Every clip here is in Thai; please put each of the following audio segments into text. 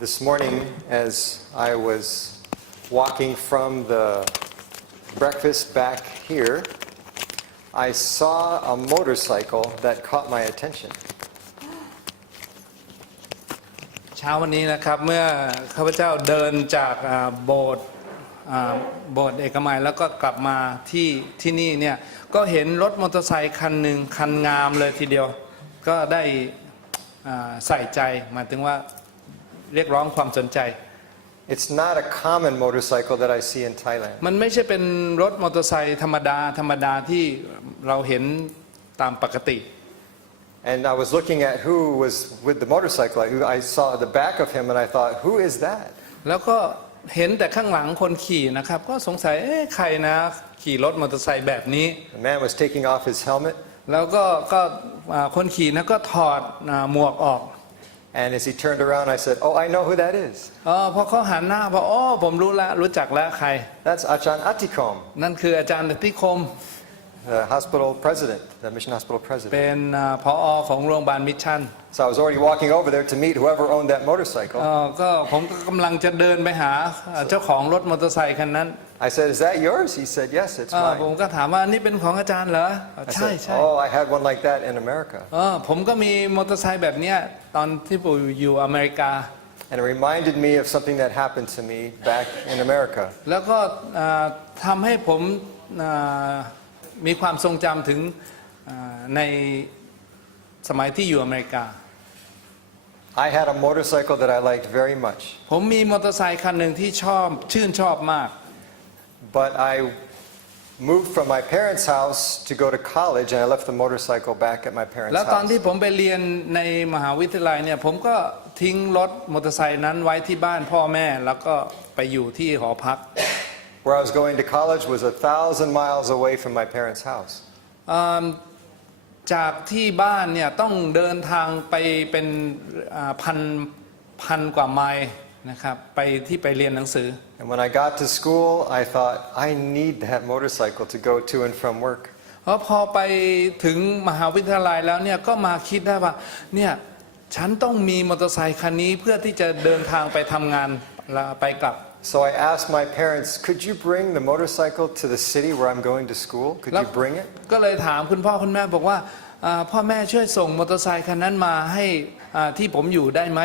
This morning, as I was walking from the breakfast back here, I saw a motorcycle that caught my attention. เช้าวันนี้นะครับเมื่อข้าพเจ้าเดินจากโบสถ์เอกมัยแล้วก็กลับมาที่นี่เนี่ยก็เห็นรถมอเตอร์ไซค์คันหนึ่งคันงามเลยทีเดียวก็ได้ใส่ใจหมายถึงว่าเรียกร้องความสนใจ It's not a common motorcycle that I see in Thailand. มันไม่ใช่เป็นรถมอเตอร์ไซค์ธรรมดาที่เราเห็นตามปกติ And I was looking at who was with the motorcycle. I saw the back of him and I thought, who is that? แล้วก็เห็นแต่ข้างหลังคนขี่นะครับก็สงสัยใครนะขี่รถมอเตอร์ไซค์แบบนี้ The man was taking off his helmet. แล้วก็คนขี่นะก็ถอดหมวกออก And as he turned around, I said, oh, I know who that is. พอเขาหันหน้าผมรู้จักแล้วใคร That's Achan Atikom, นั่นคืออาจารย์ติคม the hospital president, the mission hospital เป็ president. นผอ.ของโรงพยาบาลมิชชั่น So I was already walking over there to meet whoever owned that motorcycle. ก็ผมก็กำลังจะเดินไปหาเจ้าของรถมอเตอร์ไซค์คันนั้น I said, is that yours? He said, yes, it's ผม mine. ก็ถามว่านี่เป็นของอาจารย์เหรอ I ใช่ said, oh, I had one like that in America. ผมก็มีมอเตอร์ไซค์แบบนี้ตอนที่ผมอยู่อเมริกา And it reminded me of something that happened to me back in America. แล้วก็ทำให้ผมมีความทรงจำถึงในสมัยที่อยู่อเมริกา I had a motorcycle that I liked very much. ผมมีมอเตอร์ไซค์คันหนึ่งที่ชื่นชอบมาก But I moved from my parents' house to go to college and I left the motorcycle back at my parents' แล้วตอนที่ house. ผมไปเรียนในมหาวิทยาลัยเนี่ยผมก็ทิ้งรถมอเตอร์ไซค์นั้นไว้ที่บ้านพ่อแม่แล้วก็ไปอยู่ที่หอพัก Where I was going to college was 1,000 miles away from my parents' house. จากที่บ้านเนี่ยต้องเดินทางไปเป็นพันกว่าไมล์นะครับไปเรียนหนังสือ And when I got to school, I thought, I need that motorcycle to go to and from work. เพราะพอไปถึงมหาวิทยาลัยแล้วเนี่ยก็มาคิดได้ว่าเนี่ยฉันต้องมีมอเตอร์ไซค์คันนี้เพื่อที่จะเดินทางไปทำงานไปกลับ So I asked my parents, could you bring the motorcycle to the city where I'm going to school? Could you bring it? ก็เลยถามคุณพ่อคุณแม่บอกว่าพ่อแม่ช่วยส่งมอเตอร์ไซค์คันนั้นมาให้ที่ผมอยู่ได้ไหม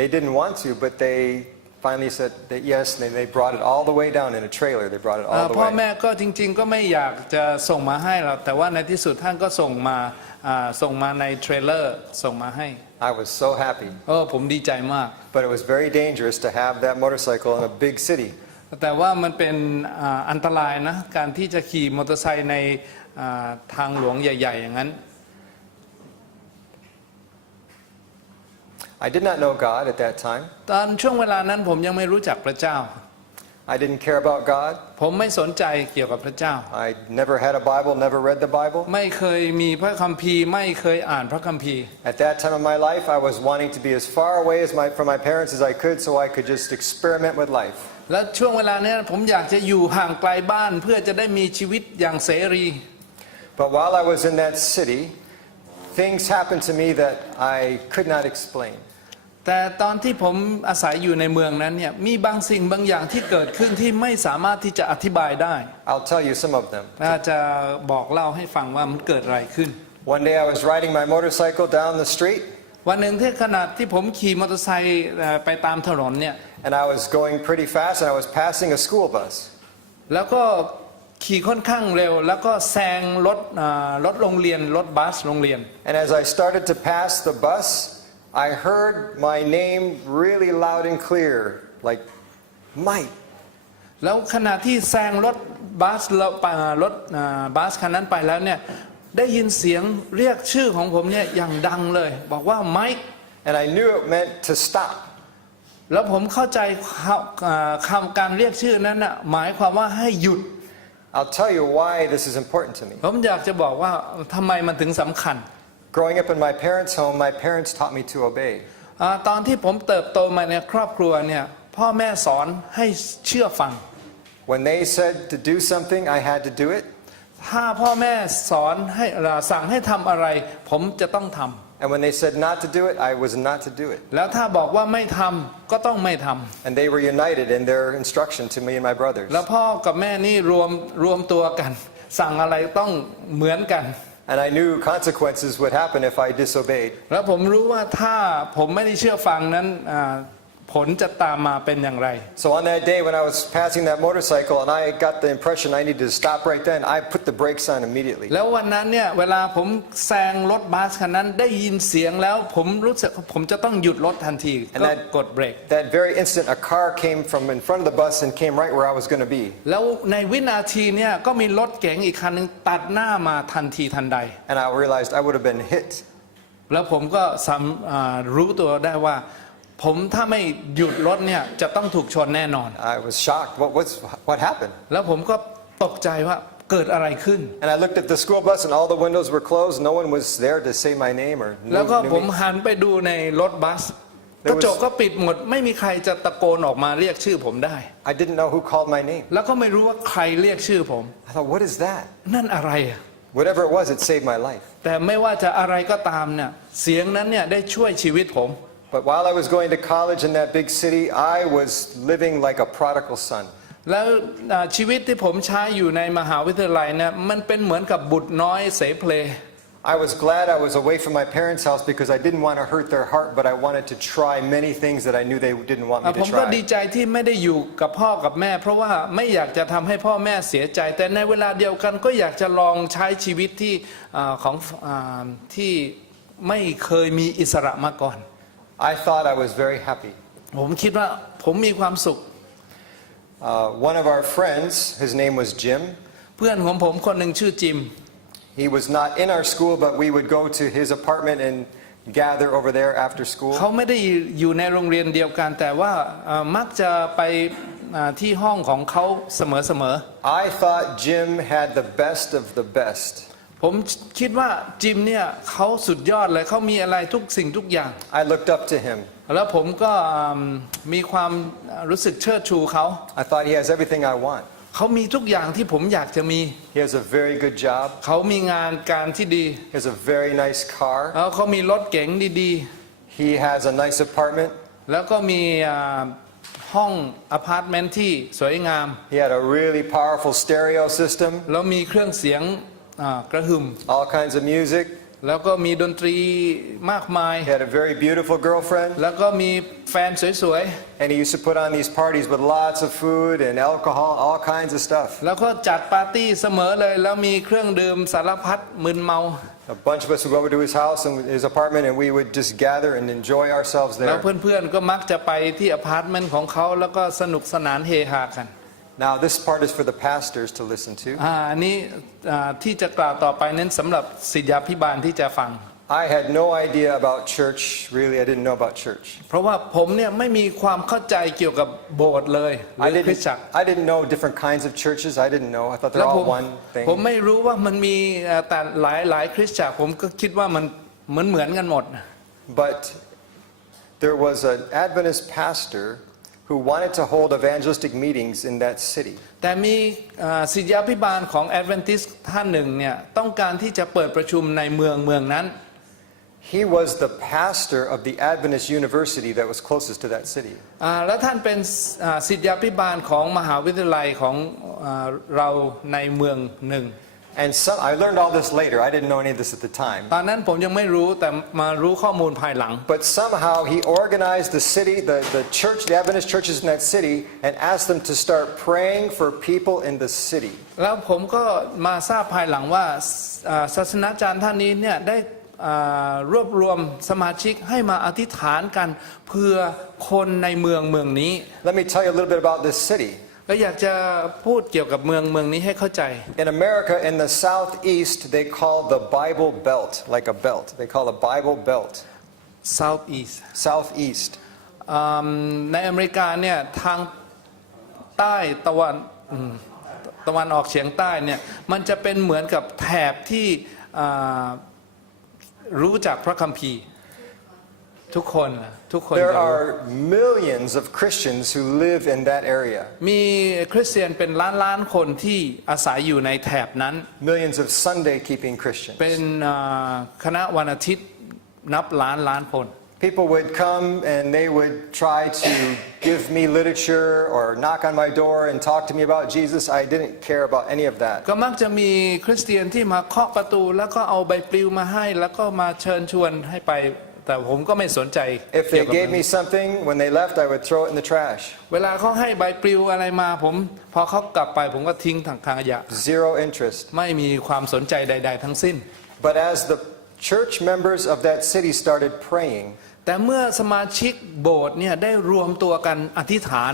They didn't want to, but they finally said that yes, and they brought it all the way down in a trailer. They brought it all the พ่อ way. แม่ก็จริงๆก็ไม่อยากจะส่งมาให้หรอกแต่ว่าในที่สุดท่านก็ส่งมาในเทรลเลอร์ส่งมาให้ I was so happy. ผมดีใจมาก But it was very dangerous to have that motorcycle in a big city. แต่ว่ามันเป็นอันตรายนะการที่จะขี่มอเตอร์ไซค์ในทางหลวงใหญ่ๆอย่างนั้น I did not know God at that time. ตอนช่วงเวลานั้นผมยังไม่รู้จักพระเจ้า I didn't care about God. ผมไม่สนใจเกี่ยวกับพระเจ้า I never had a Bible, never read the Bible. ไม่เคยมีพระคัมภีร์ไม่เคยอ่านพระคัมภีร์ At that time of my life, I was wanting to be as far away from my parents as I could so I could just experiment with life. และช่วงเวลานี้ผมอยากจะอยู่ห่างไกลบ้านเพื่อจะได้มีชีวิตอย่างเสรี But while I was in that city, things happened to me that I could not explain. แต่ตอนที่ผมอาศัยอยู่ในเมืองนั้นเนี่ยมีบางสิ่งบางอย่างที่เกิดขึ้นที่ไม่สามารถที่จะอธิบายได้ I'll tell you some of them. จะบอกเล่าให้ฟังว่ามันเกิดอะไรขึ้น One day I was riding my motorcycle down the street. วันหนึ่งที่ขณะที่ผมขี่มอเตอร์ไซค์ไปตามถนนเนี่ย And I was going pretty fast and I was passing a school bus. แล้วก็ขี่ค่อนข้างเร็วแล้วก็แซงรถโรงเรียนรถบัสโรงเรียน And as I started to pass the bus, I heard my name really loud and clear, like Mike. แล้วขณะที่แซงรถบัสคันนั้นไปแล้วเนี่ยได้ยินเสียงเรียกชื่อของผมเนี่ยอย่างดังเลยบอกว่าไมค์ And I knew it meant to stop. แล้วผมเข้าใจคำการเรียกชื่อนั้นน่ะหมายความว่าให้หยุด I'll tell you why this is important to me. ผมอยากจะบอกว่าทำไมมันถึงสำคัญ Growing up in my parents' home, my parents taught me to obey. ตอนที่ผมเติบโตมาในครอบครัวเนี่ยพ่อแม่สอนให้เชื่อฟัง When they said to do something, I had to do it. ถ้าพ่อแม่สอนให้สั่งให้ทำอะไรผมจะต้องทำ And when they said not to do it, I was not to do it. แล้วถ้าบอกว่าไม่ทำก็ต้องไม่ทำ And they were united in their instruction to me and my brothers. แล้วพ่อกับแม่นี่รวมตัวกัน สั่งอะไรต้องเหมือนกัน And I knew consequences would happen if I disobeyed. แล้วผมรู้ว่าถ้าผมไม่ได้เชื่อฟังนั้นผลจะตามมาเป็นอย่างไร So on that day when I was passing that motorcycle and I got the impression I needed to stop right then, I put the brakes on immediately. แล้ววันนั้นเนี่ยเวลาผมแซงรถบัสคันนั้นได้ยินเสียงแล้วผมรู้สึกผมจะต้องหยุดรถทันทีก็กดเบรก That very instant a car came from in front of the bus and came right where I was going to be. แล้วในวินาทีเนี่ยก็มีรถเก๋งอีกคันนึงตัดหน้ามาทันทีทันใด And I realized I would have been hit. แล้วผมก็รู้ตัวได้ว่าผมถ้าไม่หยุดรถเนี่ยจะต้องถูกชนแน่นอน I was shocked. What happened? แล้วผมก็ตกใจว่าเกิดอะไรขึ้น And I looked at the school bus and all the windows were closed. No one was there to say my name or แล้วก็ knew ผม me. หันไปดูในรถบัสกระจกก็ปิดหมดไม่มีใครจะตะโกนออกมาเรียกชื่อผมได้ I didn't know who called my name. แล้วก็ไม่รู้ว่าใครเรียกชื่อผม I thought, what is that? นั่นอะไรอะ Whatever it was, it saved my life. แต่ไม่ว่าจะอะไรก็ตามเนี่ยเสียงนั้นเนี่ยได้ช่วยชีวิตผม But while I was going to college in that big city, I was living like a prodigal son. แล้วชีวิตที่ผมใช้อยู่ในมหาวิทยาลัยเนี่ยมันเป็นเหมือนกับบุตรน้อยเสเพล I was glad I was away from my parents' house because I didn't want to hurt their heart, but I wanted to try many things that I knew they didn't want me ผม to ก็ดี try. ใจที่ไม่ได้อยู่กับพ่อกับแม่ เพราะว่าไม่อยากจะทำให้พ่อแม่เสียใจ แต่ในเวลาเดียวกันก็อยากจะลองใช้ชีวิตที่ไม่เคยมีอิสระมาก่อน I thought I was very happy. ผมคิดว่าผมมีความสุข One of our friends, his name was Jim. เพื่อนของผมคนหนึ่งชื่อจิม He was not in our school, but we would go to his apartment and gather over there after school. เขาไม่ได้อยู่ในโรงเรียนเดียวกัน แต่ว่ามักจะไปที่ห้องของเขาเสมอ I thought Jim had the best of the best. ผมคิดว่าจิมเนี่ยเขาสุดยอดเลยเขามีอะไรทุกสิ่งทุกอย่าง I looked up to him. แล้วผมก็มีความรู้สึกเชิดชูเขา I thought he has everything I want. เขามีทุกอย่างที่ผมอยากจะมี He has a very good job. เขามีงานการที่ดี He has a very nice car. แล้วเขามีรถเก๋งดี He has a nice apartment. ๆแล้วก็มีห้องอพาร์ตเมนต์ที่สวยงาม He had a really powerful stereo system. แล้วมีเครื่องเสียงกระหึ่ม All kinds of music. แล้วก็มีดนตรีมากมาย He had a very beautiful girlfriend. แล้วก็มีแฟนสวย And he used to put on these parties with lots of food and alcohol, all kinds of stuff. ๆแล้วก็จัดปาร์ตี้เสมอเลยแล้วมีเครื่องดื่มสารพัดมึนเมา A bunch of us would go over to his house and his apartment and we would just gather and enjoy ourselves แล้ว there. เพื่อนๆก็มักจะไปที่อพาร์ตเมนต์ของเขาแล้วก็สนุกสนานเฮฮากัน Now this part is for the pastors to listen to. อันนี้ที่จะกล่าวต่อไปนั้นสำหรับศิษยาภิบาลที่จะฟัง I had no idea about church. Really, I didn't know about church. เพราะว่าผมเนี่ยไม่มีความเข้าใจเกี่ยวกับโบสถ์เลยหรือคริสตจักร I didn't know different kinds of churches. I didn't know. I thought แล้ they're ว all one ผม thing. ไม่รู้ว่ามันมีแต่หลายคริสตจักรผมก็คิดว่ามันเหมือนกันหมด But there was an Adventist pastor who wanted to hold evangelistic meetings in that city. แต่มีศิษยาภิบาลของแอดเวนทิสต์ท่านหนึ่งเนี่ยต้องการที่จะเปิดประชุมในเมืองนั้น He was the pastor of the Adventist university that was closest to that city. แล้วท่านเป็นศิษยาภิบาลของมหาวิทยาลัยของเราในเมืองหนึ่ง And I learned all this later. I didn't know any of this at the time. ตอนนั้นผมยังไม่รู้แต่มารู้ข้อมูลภายหลัง But somehow he organized the city, the church, the Adventist churches in that city, and asked them to start praying for people in the city. แล้วผมก็มาทราบภายหลังว่าศาสนาจารย์ท่านนี้เนี่ยได้รวบรวมสมาชิกให้มาอธิษฐานกันเพื่อคนในเมืองนี้ Let me tell you a little bit about this city. ก็อยากจะพูดเกี่ยวกับเมืองนี้ให้เข้าใจ In America, in the southeast, they call the Bible Belt, like a belt. They call a Bible Belt. Southeast Southeast. ในอเมริกาเนี่ยทางใต้ตะวันออกเฉียงใต้เนี่ยมันจะเป็นเหมือนกับแถบที่รู้จักพระคัมภีร์ทุกคน There จะรู้ are millions of Christians who live in that area. มีคริสเตียนเป็นล้านคนที่อาศัยอยู่ในแถบนั้น Millions of Sunday-keeping Christians. เป็นคณะวันอาทิตย์ นับล้านคน People would come and they would try to give me literature or knock on my door and talk to me about Jesus. I didn't care about any of that. ก็มักจะมีคริสเตียนที่มาเคาะประตูแล้วก็เอาใบปลิวมาให้แล้วก็มาเชิญชวนให้ไปแต่ผมก็ไม่สนใจ If they gave me something when they left, I would throw it in the trash. เวลาเขาให้ใบปลิวอะไรมาผมพอเขากลับไปผมก็ทิ้งถังขยะ Zero interest. ไม่มีความสนใจใดๆทั้งสิ้น But as the church members of that city started praying, แต่เมื่อสมาชิกโบสถ์เนี่ยได้รวมตัวกันอธิษฐาน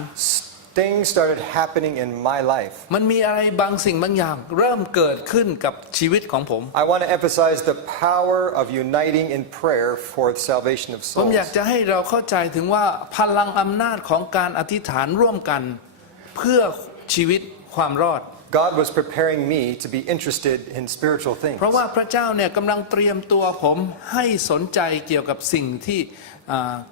things started happening in my life. มันมีอะไรบางสิ่งบางอย่างเริ่มเกิดขึ้นกับชีวิตของผม I want to emphasize the power of uniting in prayer for the salvation of ผม souls. อยากจะให้เราเข้าใจถึงว่าพลังอำนาจของการอธิษฐานร่วมกันเพื่อชีวิตความรอด God was preparing me to be interested in spiritual things. เพราะว่าพระเจ้าเนี่ยกำลังเตรียมตัวผมให้สนใจเกี่ยวกับสิ่งที่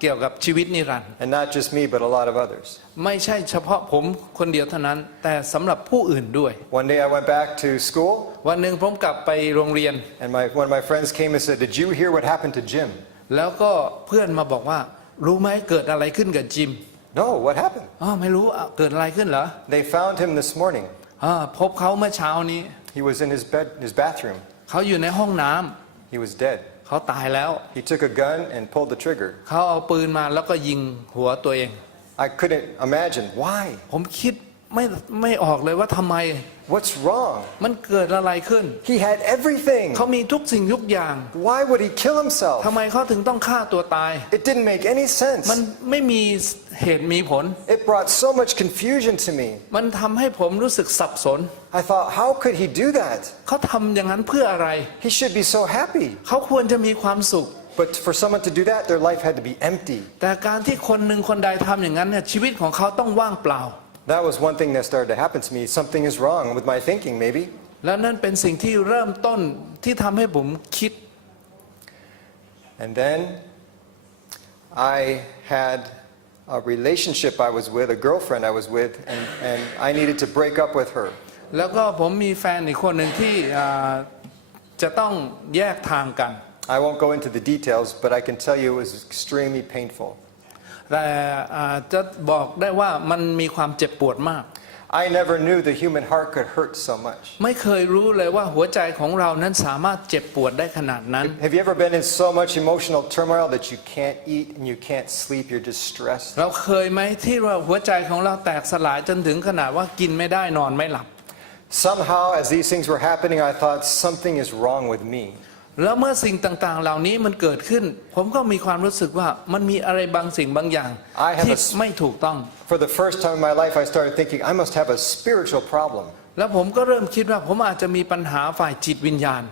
เกี่ยวกับชีวิตนิรันดร์ And not just me, but a lot of others. ไม่ใช่เฉพาะผมคนเดียวเท่านั้นแต่สำหรับผู้อื่นด้วย One day I went back to school, วันหนึ่งผมกลับไปโรงเรียน and one of my friends came and said, "Did you hear what happened to Jim?" แล้วก็เพื่อนมาบอกว่ารู้ไหมเกิดอะไรขึ้นกับจิม No, what happened? ไม่รู้เกิดอะไรขึ้นเหรอ They found him this morning. พบเขาเมื่อเช้านี้ He was in his bathroom. เขาอยู่ในห้องน้ำ He was dead. เขาตายแล้ว He took a gun and pulled the trigger. เขาเอาปืนมาแล้วก็ยิงหัวตัวเอง I couldn't imagine why. ผมคิดไม่ออกเลยว่าทำไม What's wrong? มันเกิดอะไรขึ้น He had everything. เขามีทุกสิ่งทุกอย่าง Why would he kill himself? ทำไมเขาถึงต้องฆ่าตัวตาย It didn't make any มัน sense. ไม่มีเหตุมีผล It brought so much confusion to me. มันทำให้ผมรู้สึกสับสน I thought, how could he do that? เขาทำอย่างนั้นเพื่ออะไร He should be so happy. เขาควรจะมีความสุข But for someone to do that, their life had to be empty. แต่การที่คนหนึ่งคนใดทำอย่างนั้นเนี่ยชีวิตของเขาต้องว่างเปล่า That was one thing that started to happen to me. Something is wrong with my thinking, maybe. และนั่นเป็นสิ่งที่เริ่มต้นที่ทำให้ผมคิด And then I had a relationship I was with, a girlfriend I was with, and I needed to break up with her. แล้วก็ผมมีแฟนอีกคนหนึ่งที่จะต้องแยกทางกัน I won't go into the details, but I can tell you it was extremely painful. แต่จะบอกได้ว่ามันมีความเจ็บปวดมาก I never knew the human heart could hurt so much. ไม่เคยรู้เลยว่าหัวใจของเรานั้นสามารถเจ็บปวดได้ขนาดนั้น Have you ever been in so much emotional turmoil that you can't eat and you can't sleep, you're just stressed? เราเคยไหมที่ว่าหัวใจของเราแตกสลายจนถึงขนาดว่ากินไม่ได้นอนไม่หลับ Somehow, as these things were happening, I thought something is wrong with me. แล้วเมื่อสิ่งต่างๆเหล่านี้มันเกิดขึ้นผมก็มีความรู้สึกว่ามันมีอะไรบางสิ่งบางอย่างที่ไม่ถูกต้อง For the first time in my life, I started thinking I must have a spiritual problem. แล้วผมก็เริ่มคิดว่าผมอาจจะมีปัญหาฝ่ายจิตวิญญาณ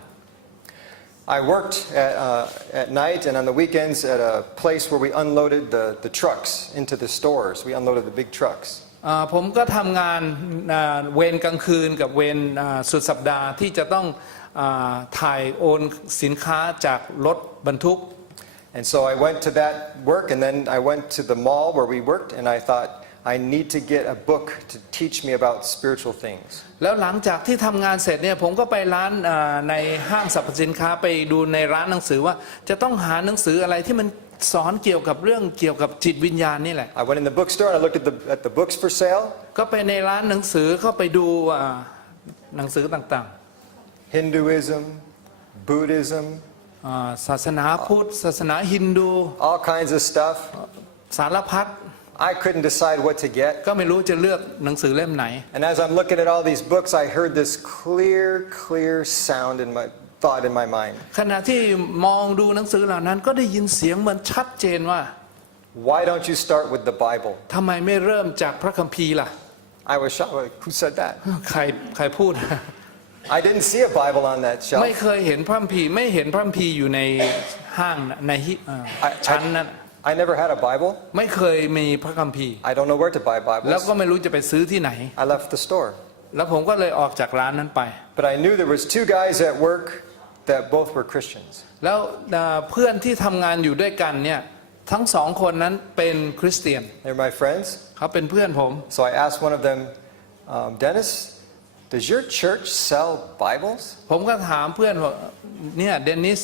I worked at night and on the weekends at a place where we unloaded the trucks into the stores. We unloaded the big trucks. ผมก็ทำงานเวรกลางคืนกับเวรสุดสัปดาห์ที่จะต้องถ่ายโอนสินค้าจากรถบรรทุก And so I went to that work, and then I went to the mall where we worked, and I thought I need to get a book to teach me about spiritual things. แล้วหลังจากที่ทำงานเสร็จเนี่ยผมก็ไปร้านในห้างสรรพสินค้าไปดูในร้านหนังสือว่าจะต้องหาหนังสืออะไรที่มันสอนเกี่ยวกับเรื่องเกี่ยวกับจิตวิญญาณนี่แหละ I went in the bookstore and I looked at the books for sale. ก็ไปในร้านหนังสือเข้าไปดูหนังสือต่างๆ Hinduism, Buddhism, ศาสนาพุทธศาสนาฮินดู all kinds of stuff. สารพัด I couldn't decide what to get. ก็ไม่รู้จะเลือกหนังสือเล่มไหน And as I'm looking at all these books, I heard this clear sound in my thought in my mind. ขณะที่มองดูหนังสือเหล่านั้นก็ได้ยินเสียงมันชัดเจนว่า Why don't you start with the Bible? ทำไมไม่เริ่มจากพระคัมภีร์ล่ะ I was shocked. Who said that? ใครพูด I didn't see a Bible on that shelf. ไม่เคยเห็นพระคัมภีร์ไม่เห็นพระคัมภีร์อยู่ในห้างในชั้นนั้น I never had a Bible. ไม่เคยมีพระคัมภีร์ I don't know where to buy แล้ว Bibles. ก็ไม่รู้จะไปซื้อที่ไหน I left the store. แล้วผมก็เลยออกจากร้านนั้นไป But I knew there was two guys at work that both were Christians. แล้วเพื่อนที่ทำงานอยู่ด้วยกันเนี่ยทั้งสองคนนั้นเป็นคริสเตียน They're my friends. เขาเป็นเพื่อนผม So I asked one of them, Dennis, does your church sell Bibles? ผมก็ถามเพื่อนว่าเนี่ยเดนิส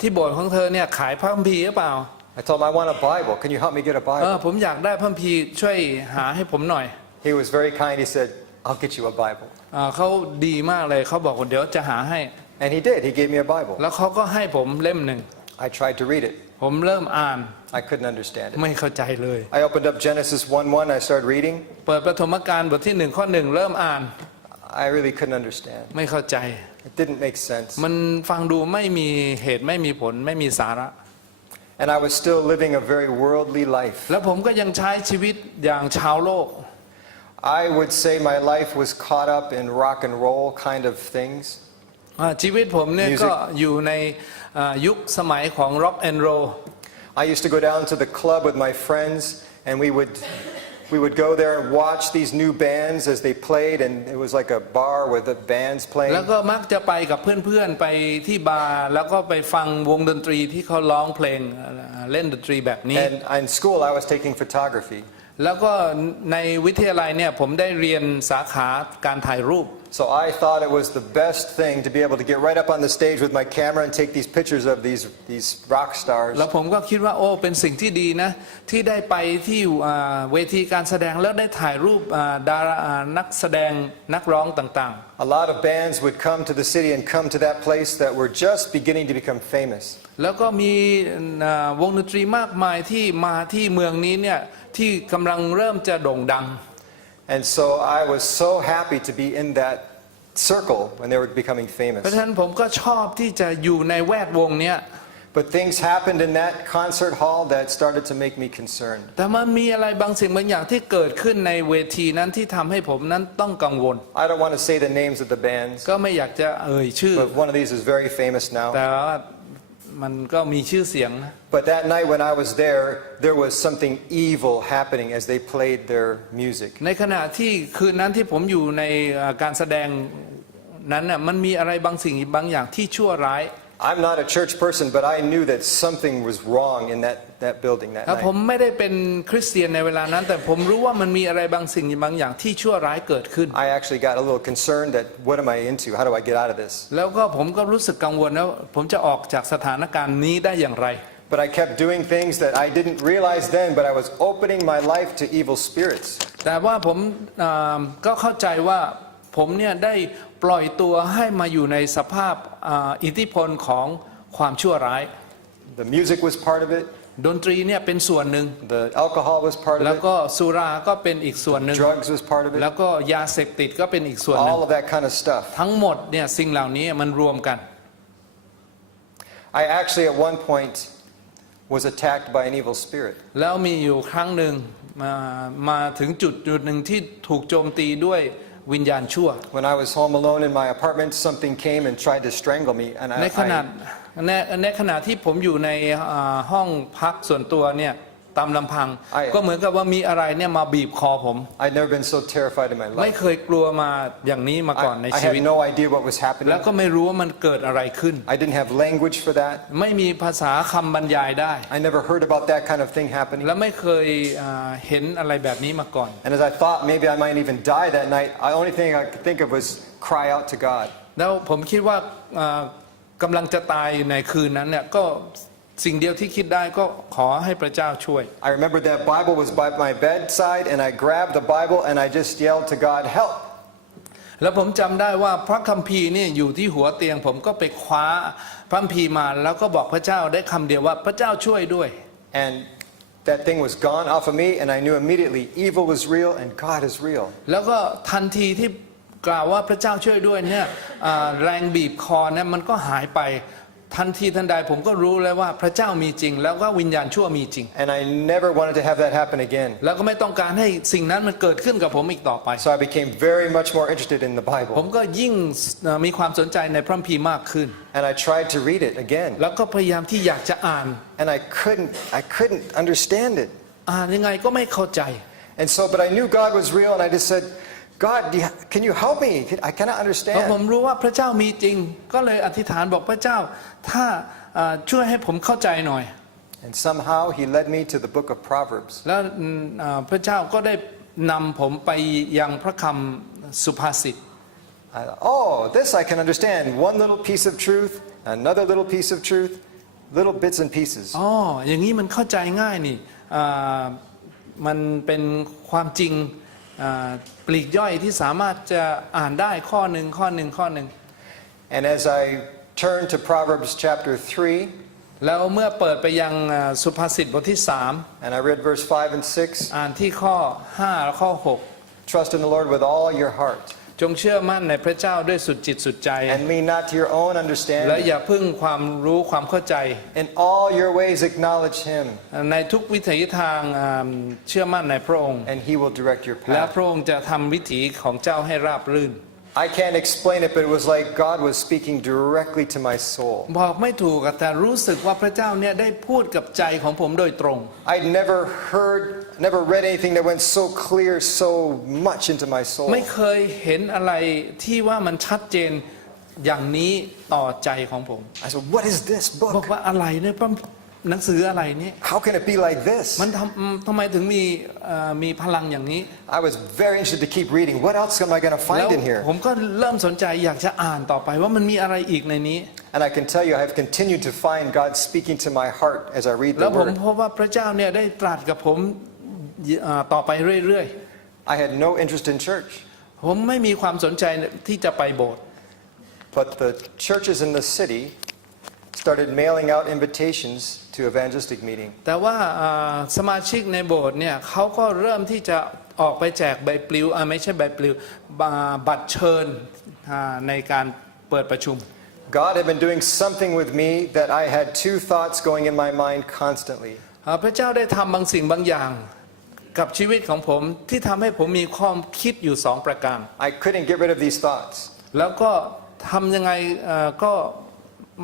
ที่โบสถ์ของเธอเนี่ยขายพระคัมภีร์หรือเปล่า I told him, I want a Bible. Can you help me get a Bible? ผมอยากได้พระคัมภีร์ช่วยหาให้ผมหน่อย He was very kind. He said, I'll get you a Bible. เขาดีมากเลยเขาบอกว่าเดี๋ยวจะหาให้ And he did. He gave me a Bible. แล้วเขาก็ให้ผมเล่มหนึ่ง I tried to read it. ผมเริ่มอ่าน I couldn't understand it. ไม่เข้าใจเลย I opened up Genesis 1:1. I started reading. เปิดปฐมกาลบทที่1 ข้อ 1เริ่มอ่าน I really couldn't understand. ไม่เข้าใจ It didn't make sense. มันฟังดูไม่มีเหตุไม่มีผลไม่มีสาระ And I was still living a very worldly life. แล้วผมก็ยังใช้ชีวิตอย่างชาวโลก I would say my life was caught up in rock and roll kind of things. ชีวิตผมเนี่ย Music. ก็อยู่ในยุคสมัยของ rock and roll I used to go down to the club with my friends, and we would go there and watch these new bands as they played, and it was like a bar with the bands แล้ว playing. ก็มักจะไปกับเพื่อนๆไปที่บาร์แล้วก็ไปฟังวงดนตรีที่เขาร้องเพลงเล่นดนตรีแบบนี้ And in school, I was taking photography. แล้วก็ในวิทยาลัยเนี่ยผมได้เรียนสาขาการถ่ายรูป So I thought it was the best thing to be able to get right up on the stage with my camera and take these pictures of these rock stars. แล้วผมก็คิดว่าโอ้เป็นสิ่งที่ดีนะที่ได้ไปที่เวทีการแสดงแล้วได้ถ่ายรูปดารานักแสดงนักร้องต่างๆ A lot of bands would come to the city and come to that place that were just beginning to become famous. แล้วก็มีวงดนตรีมากมายที่มาที่เมืองนี้เนี่ยที่กำลังเริ่มจะโด่งดัง And so I was so happy to be in that circle when they were becoming เพราะ famous. ฉะนั้นผมก็ชอบที่จะอยู่ในแวดวงเนี้ย But things happened in that concert hall that started to make me concerned. แต่มันมีอะไรบางสิ่งบางอย่างที่เกิดขึ้นในเวทีนั้นที่ทำให้ผมนั้นต้องกังวล I don't want to say the names of the bands, ก็ไม่อยากจะเอ่ยชื่อ but one of these is very famous now. แต่ว่ามันก็มีชื่อเสียงนะ But that night when I was there, there was something evil happening as they played their music. ในขณะที่คืนนั้นที่ผมอยู่ในการแสดงนั้นน่ะมันมีอะไรบางสิ่งบางอย่างที่ชั่วร้าย I'm not a church person, but I knew that something was wrong in that building that ผม night. ไม่ได้เป็นคริสเตียนในเวลานั้นแต่ผมรู้ว่ามันมีอะไรบางสิ่งบางอย่างที่ชั่วร้ายเกิดขึ้น I actually got a little concerned that what am I into? How do I get out of this? แล้วก็ผมก็รู้สึกกังวลว่าผมจะออกจากสถานการณ์นี้ได้อย่างไร But I kept doing things that I didn't realize then, but I was opening my life to evil spirits. แต่ว่าผมก็เข้าใจว่าผมเนี่ยได้ปล่อยตัวให้มาอยู่ในสภาพอิทธิพลของความชั่วร้าย The music was part of it. ดนตรีเนี่ยเป็นส่วนหนึ่ง The alcohol was part แล้ว of it. ก็สุราก็เป็นอีกส่วนหนึ่ง Drugs was part of แล้ว it. ก็ยาเสพติดก็เป็นอีกส่วนหนึ่ง All of that kind of stuff. ทั้งหมดเนี่ยสิ่งเหล่านี้มันรวมกัน I actually at one point was attacked by an evil spirit. แล้วมีอยู่ครั้งหนึ่งมาถึงจุดหนึ่งที่ถูกโจมตีด้วยวิญญาณชั่ว When I was home alone in my apartment, something came and tried to strangle me, and ในขณะที่ผมอยู่ในห้องพักส่วนตัวเนี่ยตามลำพังก็เหมือนกับว่ามีอะไรเนี่ยมาบีบคอผม I'd never been so terrified in my ไม่ life. เคยกลัวมาอย่างนี้มาก่อนใน I ชี had วิต no idea what was แล้ว happening. ก็ไม่รู้ว่ามันเกิดอะไรขึ้น I didn't have language for that. ไม่มีภาษาคำบรรยายได้ I never heard about that kind of thing happening. และไม่เคยเห็นอะไรแบบนี้มาก่อน And as I thought maybe I might even die that night, the only thing I could think of was cry out to God. แล้วผมคิดว่ากำลังจะตายในคืนนั้นเนี่ยก็สิ่งเดียวที่คิดได้ก็ขอให้พระเจ้าช่วย I remember that Bible was by my bedside, and I grabbed the Bible and I just yelled to God, "Help!" แล้วผมจำได้ว่าพระคัมภีร์นี่อยู่ที่หัวเตียงผมก็ไปคว้าพระคัมภีร์มาแล้วก็บอกพระเจ้าได้คำเดียวว่าพระเจ้าช่วยด้วย And that thing was gone off of me, and I knew immediately evil was real and God is real. แล้วก็ทันทีที่กล่าวว่าพระเจ้าช่วยด้วยเนี่ยแรงบีบคอเนี่ยมันก็หายไปทันทีทันใดผมก็รู้แล้วว่าพระเจ้ามีจริงแล้วก็วิญญาณชั่วมีจริง And I never wanted to have that happen again. แล้วก็ไม่ต้องการให้สิ่งนั้นมันเกิดขึ้นกับผมอีกต่อไป So I became very much more interested in the ผม Bible. ก็ยิ่งมีความสนใจในพระคัมภีร์มากขึ้น And I tried to read it again. แล้วก็พยายามที่อยากจะอ่าน And I couldn't understand it. อ่านยังไงก็ไม่เข้าใจ And so, but I knew God was real, and I just said, God, can you help me? I cannot เพราะผม understand. รู้ว่าพระเจ้ามีจริงก็เลยอธิษฐานบอกพระเจ้าถ้าช่วยให้ผมเข้าใจหน่อย And somehow He led me to the book of Proverbs. แล้วพระเจ้าก็ได้นำผมไปยังพระคำสุภาษิต Oh, this I can understand. One little piece of truth, another little piece of truth, little bits and pieces. อ๋ออย่างนี้มันเข้าใจง่ายนี่มันเป็นความจริงปลีกย่อยที่สามารถจะอ่านได้ข้อหนึ่งข้อหนึ่งข้อหนึ่ง And as I turn to Proverbs chapter 3, แล้วเมื่อเปิดไปยังสุภาษิตบทที่3 and I read verse 5 and 6, อ่านที่ข้อ5และข้อ6 trust in the Lord with all your heart, จงเชื่อมั่นในพระเจ้าด้วยสุดจิตสุดใจ and lean not to your own และ understanding. อย่าพึ่งความรู้ความเข้าใจ In all your ways acknowledge Him, ในทุกวิถีทางเชื่อมั่นในพระองค์ and He will direct your และ path. พระองค์จะทำวิถีของเจ้าให้ราบรื่น I can't explain it, but it was like God was speaking directly to my soul. บอกไม่ถูกแต่รู้สึกว่าพระเจ้าเนี่ยได้พูดกับใจของผมโดยตรง I'd never read anything that went so clear, so much into my soul. ไม่เคยเห็นอะไรที่ว่ามันชัดเจนอย่างนี้ต่อใจของผม I said, what is this บอก book? ว่าอะไรเนี่ยหนังสืออะไรนี่ How can it be like this? มันทำไมถึงมีพลังอย่างนี้ I was very interested to keep reading. What else am I going to แล้ว find in here? ผมก็เริ่มสนใจอยากจะอ่านต่อไปว่ามันมีอะไรอีกในนี้ And I can tell you, I have continued to find God speaking to my heart as I read แล้ the วผม Word. พบว่าพระเจ้าเนี่ยได้ตรัสกับผมต่อไปเรื่อย I had no interest in church, ๆผมไม่มีความสนใจที่จะไปโบสถ์ but the churches in the city started mailing out invitations to evangelistic meeting. แต่ว่าสมาชิกในโบสถ์เนี่ยเขาก็เริ่มที่จะออกไปแจกใบปลิวไม่ใช่ใบปลิวบัตรเชิญในการเปิดประชุม God had been doing something with me that I had two thoughts going in my mind constantly. พระเจ้าได้ทำบางสิ่งบางอย่างกับชีวิตของผมที่ทำให้ผมมีความคิดอยู่2ประการ I couldn't get rid of these thoughts. แล้วก็ทำยังไงก็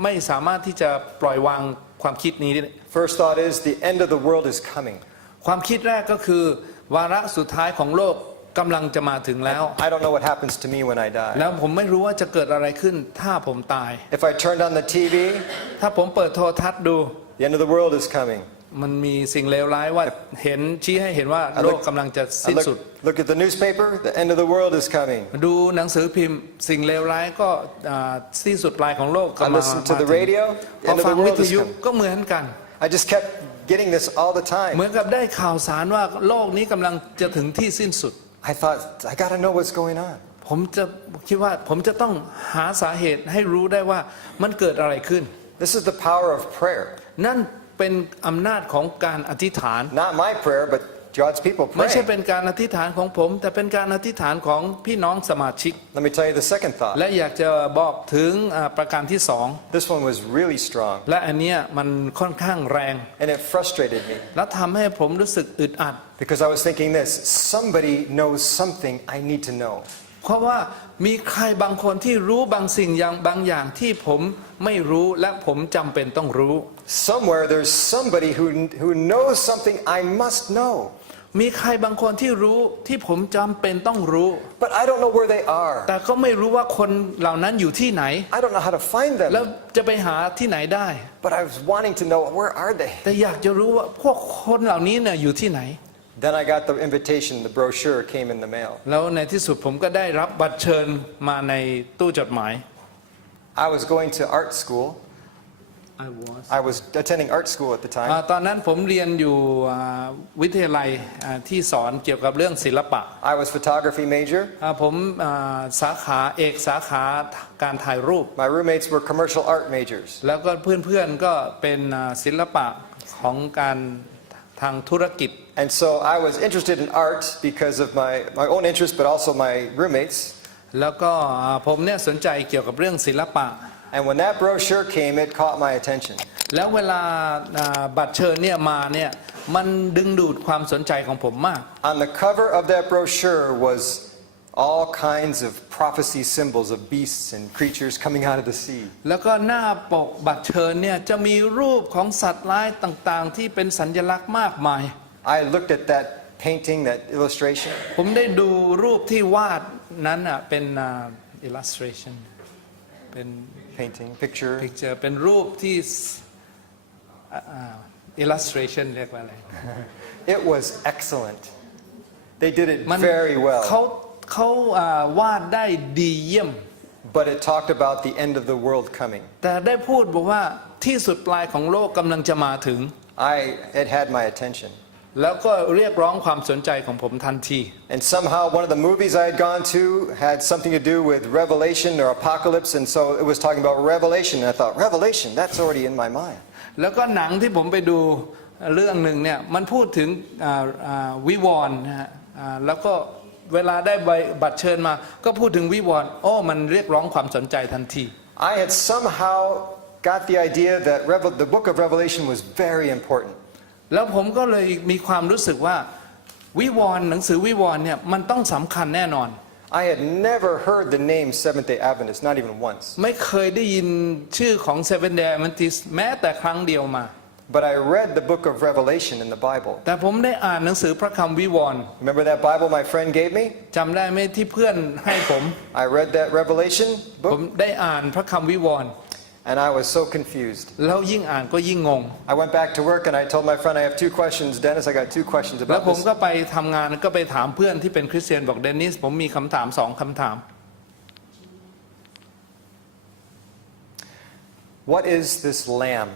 ไม่สามารถที่จะปล่อยวางความคิดนี้ได้ First thought is the end of the world is coming. ความคิดแรกก็คือวาระสุดท้ายของโลกกำลังจะมาถึงแล้ว I don't know what happens to me when I แล้ die. วผมไม่รู้ว่าจะเกิดอะไรขึ้นถ้าผมตาย If I turned on the TV, ถ้าผมเปิดโทรทัศน์ดู the end of the world is coming. มันมีสิ่งเลวร้ายว่าเห็นชี้ให้เห็นว่า I โลกกำลังจะ I สิ้นสุด look at the newspaper, the end of the world is coming. ดูหนังสือพิมพ์สิ่งเลวร้ายก็สิ้นสุดปลายของโลกก็ I มา listened to the ถึง radio, พ the อ end of ฟัง the วิ world ท is ยุ coming. ก็เหมือนกัน I just kept getting this all the เหมือ time. นกับได้ข่าวสารว่าโลกนี้กำลังจะถึงที่สิ้นสุด I thought, I got to know what's going on. ผมจะคิดว่าผมจะต้องหาสาเหตุให้รู้ได้ว่ามันเกิดอะไรขึ้น This is the power of prayer. นั่นเป็นอำนาจของการอธิษฐาน Not my prayer, but God's people ไม่ใช่ praying. เป็นการอธิษฐานของผม แต่เป็นการอธิษฐานของพี่น้องสมาชิก Let me tell you the second thought. และอยากจะบอกถึงประการที่สอง This one was really strong, และอันเนี้ยมันค่อนข้างแรง and it frustrated me และทำให้ผมรู้สึกอึดอัด because I was thinking this: somebody knows something I need to know. เพราะว่ามีใครบางคนที่รู้บางสิ่งอย่างบางอย่างที่ผมไม่รู้และผมจำเป็นต้องรู้ Somewhere there's somebody who knows something I must know, มีใครบางคนที่รู้ที่ผมจำเป็นต้องรู้ but I don't know where they are. แต่ก็ไม่รู้ว่าคนเหล่านั้นอยู่ที่ไหน I don't know how to find แล้ว them, จะไปหาที่ไหนได้ but I was wanting to know where are they. แต่อยากจะรู้ว่าพวกคนเหล่านี้เนี่ยอยู่ที่ไหน Then I got the invitation, the brochure came in the mail. แล้วในที่สุดผมก็ได้รับบัตรเชิญมาในตู้จดหมาย I was going to art school. I was attending art school at the time. ตอนนั้นผมเรียนอยู่วิทยาลัยที่สอนเกี่ยวกับเรื่องศิลปะ I was photography major. ผมสาขาเอกสาขาการถ่ายรูป My roommates were commercial art majors. แล้วก็เพื่อนๆก็เป็นศิลปะของการทางธุรกิจ And so I was interested in art because of my own interest, but also my roommates. แล้วก็ผมเนี่ยสนใจเกี่ยวกับเรื่องศิลปะ And when that brochure came, it caught my attention. แล้วเวลาบัตรเชิญเนี่ยมาเนี่ยมันดึงดูดความสนใจของผมมาก On the cover of that brochure was all kinds of prophecy symbols of beasts and creatures coming out of the sea. แล้วก็หน้าปกบัตรเชิญเนี่ยจะมีรูปของสัตว์ร้ายต่างๆที่เป็นสัญลักษณ์มากมาย I looked at that painting, that illustration, ผมได้ดูรูปที่วาดนั้นอ่ะเป็นillustration เป็น painting, picture. picture เป็นรูปที่illustration เรียกว่าอะไร It was excellent. They did it มัน very well. เขาวาดได้ดีเยี่ยม but it talked about the end of the world coming. แต่ได้พูดบอกว่าที่สุดปลายของโลกกำลังจะมาถึง It had my attention. แล้วก็เรียกร้องความสนใจของผมทันที And somehow one of the movies I had gone to had something to do with Revelation or Apocalypse, and so it was talking about Revelation. And I thought, Revelation, that's already in my mind. แล้วก็หนังที่ผมไปดูเรื่องหนึ่งเนี่ยมันพูดถึงวิวรณ์นะฮะแล้วก็เวลาได้บัตรเชิญมาก็พูดถึงวิวรณ์มันเรียกร้องความสนใจทันที I had somehow got the idea that the book of Revelation was very important. แล้วผมก็เลยมีความรู้สึกว่าวิวรณ์หนังสือวิวรณ์เนี่ยมันต้องสำคัญแน่นอน I had never heard the name Seventh-day Adventist, not even once. ไม่เคยได้ยินชื่อของ Seventh-day Adventist แม้แต่ครั้งเดียวมา But I read the book of Revelation in the Bible. แต่ผมได้อ่านหนังสือพระคำวิวรณ์ Remember that Bible my friend gave me? จำได้ไหมที่เพื่อนให้ผม I read that Revelation ผม book ได้อ่านพระคำวิวรณ์ and I was so confused. แล้วยิ่งอ่านก็ยิ่งงง I went back to work and I told my friend I have 2 questions. Dennis, I got 2 questions แล้ว about ผม this. ก็ไปทำงานก็ไปถามเพื่อนที่เป็นคริสเตียนบอกเดนนิสผมมีคำถาม2 คำถาม What is this lamb?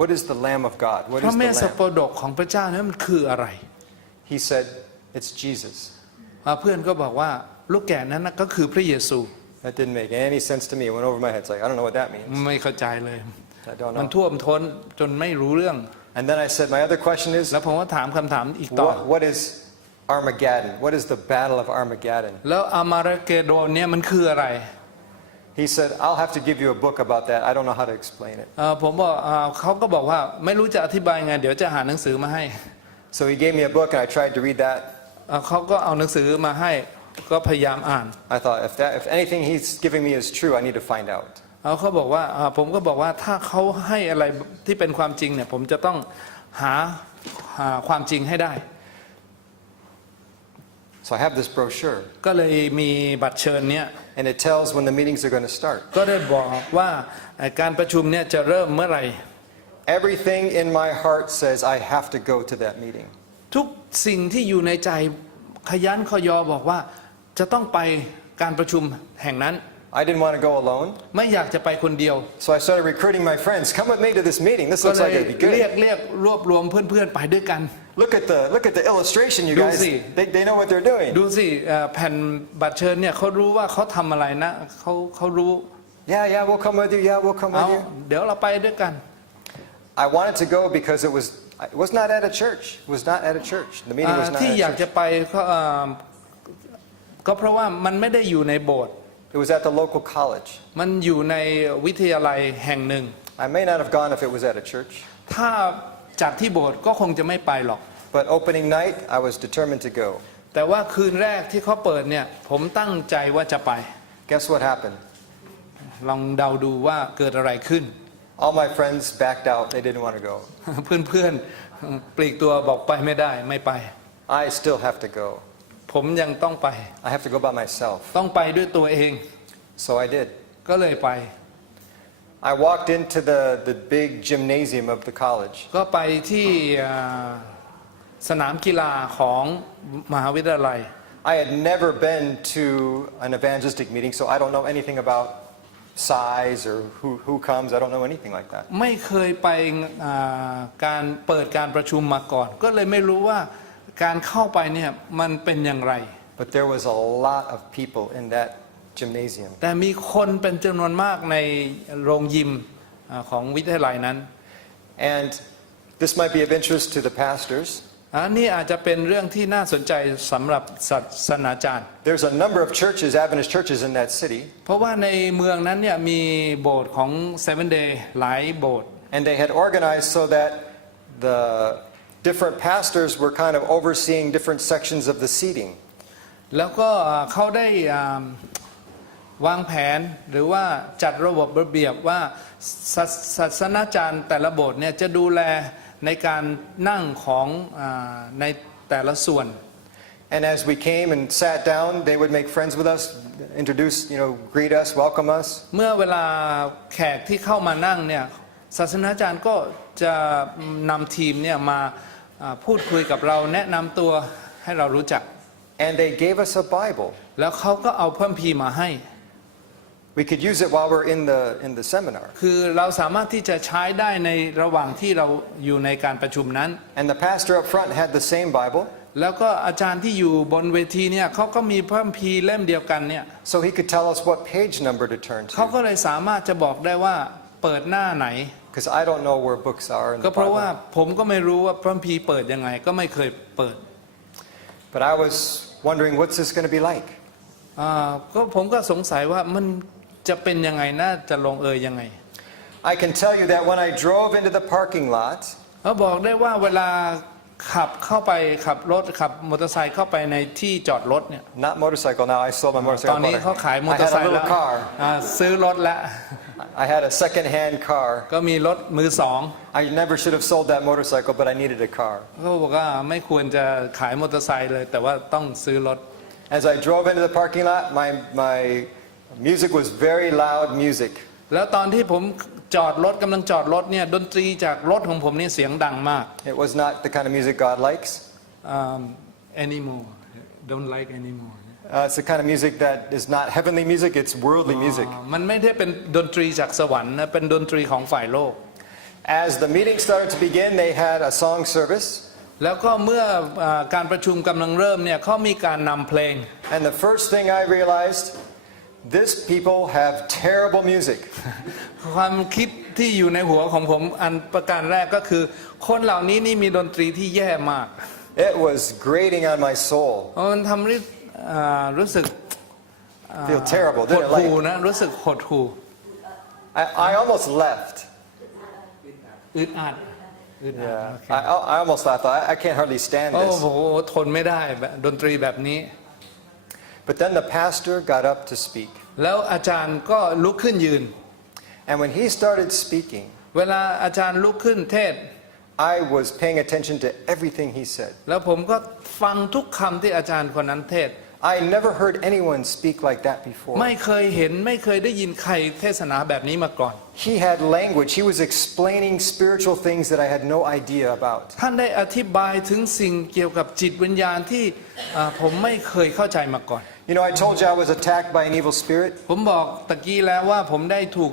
What is the Lamb of God? What พระ is เม the สส lamb? โปดกของพระเจ้านั้นมันคืออะไร He said, it's Jesus. เพื่อนก็บอกว่าลูกแกะนั้นน่ะก็คือพระเยซู That didn't make any sense to me. It went over my head. It's like, I don't know what that means. ไม่เข้าใจเลย I don't มัน know. ท่วมท้นจนไม่รู้เรื่อง And then I said, my other question is, แล้วผมก็ถามคำถามอีกต่อ what is Armageddon? What is the battle of Armageddon? แล้วอามาราเกโดนเนี่ยมันคืออะไร He said, I'll have to give you a book about that. I don't know how to explain it. ผมบอกเขาก็บอกว่าไม่รู้จะอธิบายไงเดี๋ยวจะหาหนังสือมาให้ So he gave me a book and I tried to read that. เขาก็เอาหนังสือมาให้ก็พยายามอ่าน I thought, if anything he's giving me is true, I need to find out. เขาบอกว่าผมก็บอกว่าถ้าเขาให้อะไรที่เป็นความจริงเนี่ยผมจะต้องหาความจริงให้ได้ So I have this brochure, ก็เลยมีบัตรเชิญเนี่ย and it tells when the meetings are going to start. ก็ได้บอกว่าการประชุมเนี่ยจะเริ่มเมื่อไหร่ Everything in my heart says I have to go to that meeting. ทุกสิ่งที่อยู่ในใจขยันขยอบอกว่าจะต้องไปการประชุมแห่งนั้น I didn't want to go alone, ไม่อยากจะไปคนเดียว so I started recruiting my friends. Come with me to this meeting. This ก็ looks เลย like it'd be เรีย good. กรวบรวมเพื่อนๆไปด้วยกัน Look at the illustration, you guys. Lucy. They know what they're doing. ดูสิแผ่นบัตรเชิญเนี่ยเขารู้ว่าเขาทำอะไรนะเขารู้ Yeah, we'll come with you. Yeah, we'll come เอา with you. เดี๋ยวเราไปด้วยกัน I wanted to go because it was not at a church. It was not at a church. The meeting was not ที่ at อยาก a จะ church. ไปก็เพราะว่ามันไม่ได้อยู่ในโบสถ์ It was at the local college. มันอยู่ในวิทยาลัยแห่งหนึ่ง I may not have gone if it was at a church, ถ้าจัดที่โบสถ์ก็คงจะไม่ไปหรอก but opening night, I was determined to go. แต่ว่าคืนแรกที่เขาเปิดเนี่ยผมตั้งใจว่าจะไป Guess what happened? ลองเดาดูว่าเกิดอะไรขึ้น All my friends backed out. They didn't want to go. เพื่อนๆปลีกตัวบอกไปไม่ได้ไม่ไป I still have to go. ผมยังต้องไป I have to go by myself. ต้องไปด้วยตัวเอง So I did. ก็เลยไป I walked into the big gymnasium of the college. ก็ไปที่สนามกีฬาของมหาวิทยาลัย I had never been to an evangelistic meeting, so I don't know anything about size or who comes. I don't know anything like that. ไม่เคยไปการเปิดการประชุมมาก่อน ก็เลยไม่รู้ว่าการเข้าไปเนี่ยมันเป็นอย่างไร But there was a lot of people in that gymnasium. แต่มีคนเป็นจำนวนมากในโรงยิมของวิทยาลัยนั้น And this might be of interest to the pastors. นี่อาจจะเป็นเรื่องที่น่าสนใจสำหรับศาสนาจารย์ There's a number of churches, Adventist churches in that city. เพราะว่าในเมืองนั้นเนี่ยมีโบสถ์ของ Seventh-day หลายโบสถ์ And they had organized so that the different pastors were kind of overseeing different sections of the seating. แล้วก็เขาได้วางแผนหรือว่าจัดระบบระเบียบว่าศาสนาจารย์แต่ละโบสถ์เนี่ยจะดูแลในการนั่งของในแต่ละส่วน And as we came and sat down, they would make friends with us, introduce, greet us, welcome us. เมื่อเวลาแขกที่เข้ามานั่งเนี่ยศาสนาจารย์ก็จะนำทีมเนี่ยมาพูดคุยกับเราแนะนำตัวให้เรารู้จัก and they gave us a Bible. แล้วเขาก็เอาพระคัมภีร์มาให้ We could use it while we're in the seminar. คือเราสามารถที่จะใช้ได้ในระหว่างที่เราอยู่ในการประชุมนั้น And the pastor up front had the same Bible. แล้วก็อาจารย์ที่อยู่บนเวทีเนี่ยเขาก็มีพระคัมภีร์เล่มเดียวกันเนี่ย So he could tell us what page number to turn เขา to. ก็เลยสามารถจะบอกได้ว่าเปิดหน้าไหน Because I don't know where books are in ก็ the เพราะว่า Bible. ผมก็ไม่รู้ว่าพระคัมภีร์เปิดยังไงก็ไม่เคยเปิด But I was wondering, what's this going to be like? ก็ผมก็สงสัยว่ามันจะเป็นยังไงน่าจะลงเอยยังไง I can tell you that when I drove into the parking lot, เขาบอกได้ว่าเวลาขับเข้าไปขับรถขับมอเตอร์ไซค์เข้าไปในที่จอดรถเนี่ย not motorcycle now, I sold my ต motorcycle. อนนี้เขาขายมอ I เตอร์ had ไซ a ค์แล้ว little car. ซื้อรถแล้ว I had a second-hand car. ก็มีรถมือสอง I never should have sold that motorcycle, but I needed a car. เขาบอกว่าไม่ควรจะขายมอเตอร์ไซค์เลยแต่ว่าต้องซื้อรถ As I drove into the parking lot, my music was very loud music. แล้วตอนที่ผมจอดรถกำลังจอดรถเนี่ยดนตรีจากรถของผมนี่เสียงดังมาก It was not the kind of music God likes. anymore don't like anymore It's the kind of music that is not heavenly music, it's worldly music. มันไม่ได้เป็นดนตรีจากสวรรค์นะเป็นดนตรีของฝ่ายโลก As the meeting started to begin, they had a song service. แล้วก็เมื่อการประชุมกำลังเริ่มเนี่ยเขามีการนำเพลง And the first thing I realized, this people have terrible music. ความคิดที่อยู่ในหัวของผมอันประการแรกก็คือคนเหล่านี้นี่มีดนตรีที่แย่มาก It was grating on my soul. มันทำให้รู้สึก Feel terrible, ห didn't ด it? หู Like, นะรู้สึกหดหู I almost left. อึดอัดอึดอัด Yeah, โอเค I almost left. I can't hardly stand โอ้ this. โหทนไม่ได้แบบดนตรีแบบนี้ But then the pastor got up to speak. แล้วอาจารย์ก็ลุกขึ้นยืน And when he started speaking, เวลาอาจารย์ลุกขึ้นเทศ I was paying attention to everything he said. แล้วผมก็ฟังทุกคำที่อาจารย์คนนั้นเทศ I never heard anyone speak like that before. ไม่เคยเห็นไม่เคยได้ยินใครเทศนาแบบนี้มาก่อน He had language. He was explaining spiritual things that I had no idea about. ท่านได้อธิบายถึงสิ่งเกี่ยวกับจิตวิญญาณที่ผมไม่เคยเข้าใจมาก่อน You know, I told you I was attacked by an evil spirit. ผมบอกตะกี้แล้วว่าผมได้ถูก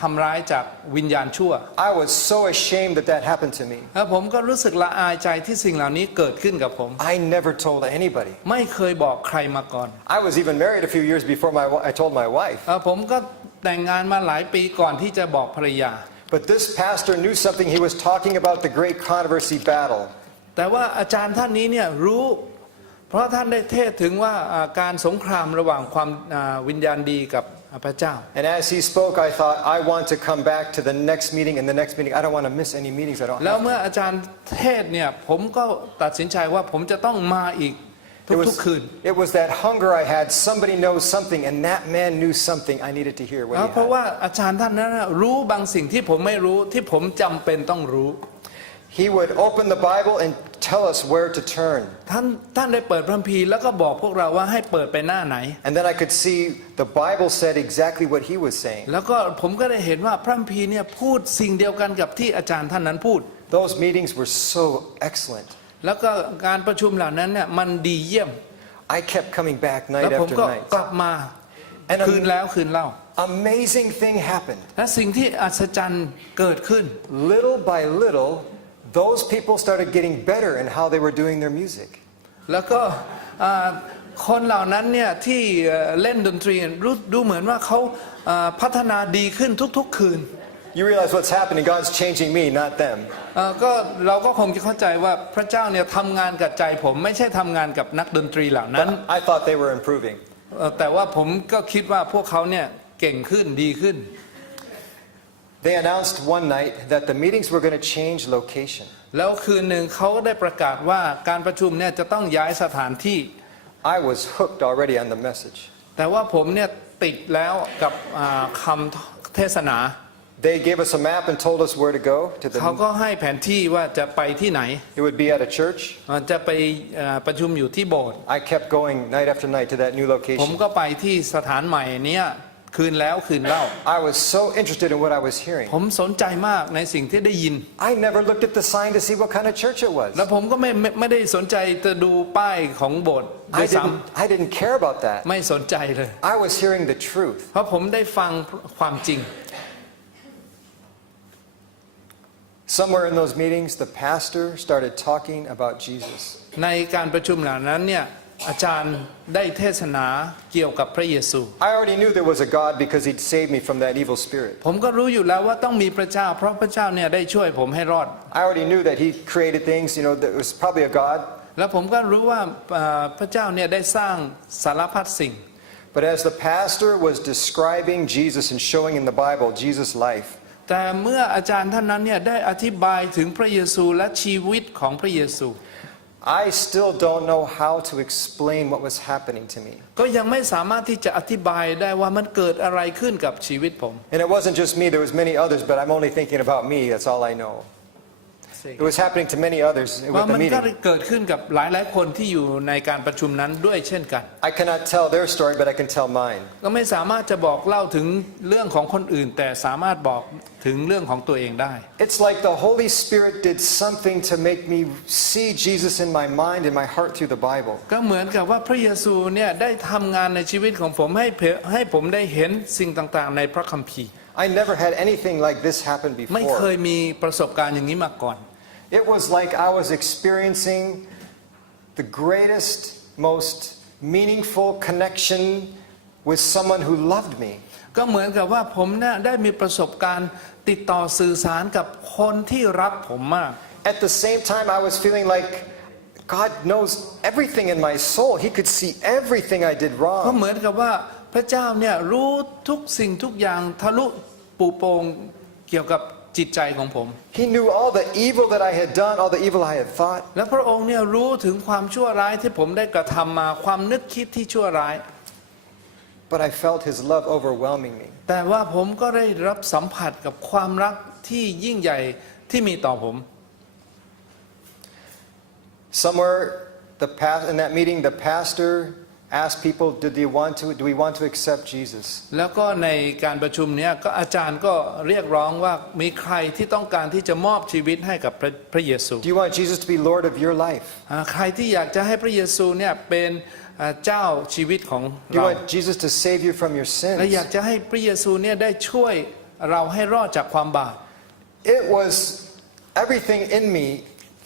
ทำร้ายจากวิญญาณชั่ว I was so ashamed that that happened to me. แล้วผมก็รู้สึกละอายใจที่สิ่งเหล่านี้เกิดขึ้นกับผม I never told anybody. ไม่เคยบอกใครมาก่อน I was even married a few years before I told my wife. ผมก็แต่งงานมาหลายปีก่อนที่จะบอกภรรยา But this pastor knew something. He was talking about the great controversy battle. แต่ว่าอาจารย์ท่านนี้เนี่ยรู้เพราะท่านได้เทศถึงว่าการสงครามระหว่างความวิญญาณดีกับพระเจ้า And as he spoke, I thought, I want to come back to the next meeting and the next meeting. I don't want to miss any meetings. I don't แล้ว have เมื่ออาจารย์เทศเนี่ยผมก็ตัดสินใจว่าผมจะต้องมาอีก It ทุกคืน it was that hunger I had. Somebody knows something, and that man knew something I needed to hear what he เพราะ had. ว่าอาจารย์ท่านนั้นรู้บางสิ่งที่ผมไม่รู้ที่ผมจำเป็นต้องรู้ He would open the Bible and tell us where to turn. ท่านได้เปิดพระคัมภีร์แล้วก็บอกพวกเราว่าให้เปิดไปหน้าไหน And then I could see the Bible said exactly what he was saying. แล้วก็ผมก็ได้เห็นว่าพระคัมภีร์เนี่ยพูดสิ่งเดียวกันกับที่อาจารย์ท่านนั้นพูด Those meetings were so excellent. แล้วก็การประชุมเหล่านั้นเนี่ยมันดีเยี่ยม I kept coming back แล้ว night ผม after ก็ night. กลับมา And คืนแล้วคืนเล่า amazing thing happened. และสิ่งที่อัศจรรย์เกิดขึ้น Little by little, those people started getting better in how they were doing their music. แล้วก็คนเหล่านั้นเนี่ยที่เล่นดนตรีดูเหมือนว่าเขาพัฒนาดีขึ้นทุกๆคืน You realize what's happening? God's changing me, not them. ก็เราก็คงจะเข้าใจว่าพระเจ้าเนี่ยทำงานกับใจผมไม่ใช่ทำงานกับนักดนตรีเหล่านั้น But I thought they were improving. แต่ว่าผมก็คิดว่าพวกเขาเนี่ยเก่งขึ้นดีขึ้น They announced one night that the meetings were going to change location. แล้วคืนหนึ่งเขาได้ประกาศว่าการประชุมเนี่ยจะต้องย้ายสถานที่ I was hooked already on the message. แต่ว่าผมเนี่ยติดแล้วกับคำเทศนา They gave us a map and told us where to go to เขา the. ก็ให้แผนที่ว่าจะไปที่ไหน It would be at a church. จะไปประชุมอยู่ที่โบสถ์ I kept going night after night to that new ผม location. ก็ไปที่สถานใหม่เนี้ย คืนแล้วคืนเล่า I was so interested in what I was hearing. ผมสนใจมากในสิ่งที่ได้ยิน I never looked at the sign to see what kind of church it was. แล้วผมก็ไม่ได้สนใจจะดูป้ายของโบสถ์ด้วยซ้ I didn't care about that. ำไม่สนใจเลย I was hearing the truth. เพราะผมได้ฟังความจริง Somewhere in those meetings, the pastor started talking about Jesus. ในการประชุมเหล่านั้นเนี่ยอาจารย์ได้เทศนาเกี่ยวกับพระเยซู I already knew there was a God because He'd saved me from that evil spirit. ผมก็รู้อยู่แล้วว่าต้องมีพระเจ้าเพราะพระเจ้าเนี่ยได้ช่วยผมให้รอด I already knew that He created things, there was probably a God. แล้วผมก็รู้ว่าพระเจ้าเนี่ยได้สร้างสารพัดสิ่ง But as the pastor was describing Jesus and showing in the Bible Jesus' life, แต่เมื่ออาจารย์ท่านนั้นเนี่ยได้อธิบายถึงพระเยซูและชีวิตของพระเยซู I still don't know how to explain what was happening to me. ก็ยังไม่สามารถที่จะอธิบายได้ว่ามันเกิดอะไรขึ้นกับชีวิตผม And it wasn't just me, there was many others, but I'm only thinking about me, that's all I know. It was happening to many others ว่า with the มันก็ meeting. เกิดขึ้นกับหลายคนที่อยู่ในการประชุมนั้นด้วยเช่นกัน I cannot tell their story, but I can tell mine. ก็ไม่สามารถจะบอกเล่าถึงเรื่องของคนอื่นแต่สามารถบอกถึงเรื่องของตัวเองได้ It's like the Holy Spirit did something to make me see Jesus in my mind and my heart through the Bible. ก็เหมือนกับว่าพระเยซูเนี่ยได้ทำงานในชีวิตของผมให้ผมได้เห็นสิ่งต่างๆในพระคัมภีร์ I never had anything like this happen ไม่เคย before. มีประสบการณ์อย่างนี้มาก่อน It was like I was experiencing the greatest, most meaningful connection with someone who loved me. ก็เหมือนกับว่าผมเนี่ยได้มีประสบการณ์ติดต่อสื่อสารกับคนที่รักผมมาก At the same time, I was feeling like God knows everything in my soul. He could see everything I did ก็ wrong. เหมือนกับว่าพระเจ้าเนี่ยรู้ทุกสิ่งทุกอย่างทะลุปูโปงเกี่ยวกับจิตใจของผม He knew all the evil that I had done, all the evil I had thought. และพระองค์เนี่ยรู้ถึงความชั่วร้ายที่ผมได้กระทำมาความนึกคิดที่ชั่วร้าย But I felt His love overwhelming me. แต่ว่าผมก็ได้รับสัมผัสกับความรักที่ยิ่งใหญ่ที่มีต่อผม Somewhere in that meeting, the pastor asked people, do we want to accept Jesus? แล้วก็ในการประชุมเนี้ยก็อาจารย์ก็เรียกร้องว่ามีใครที่ต้องการที่จะมอบชีวิตให้กับพระเยซู Do you want Jesus to be Lord of your life? ใครที่อยากจะให้พระเยซูเนี่ยเป็นเจ้าชีวิตของ Do you เรา want Jesus to save you from your และอยาก sins? จะให้พระเยซูเนี่ยได้ช่วยเราให้รอดจากความบาป It was everything in me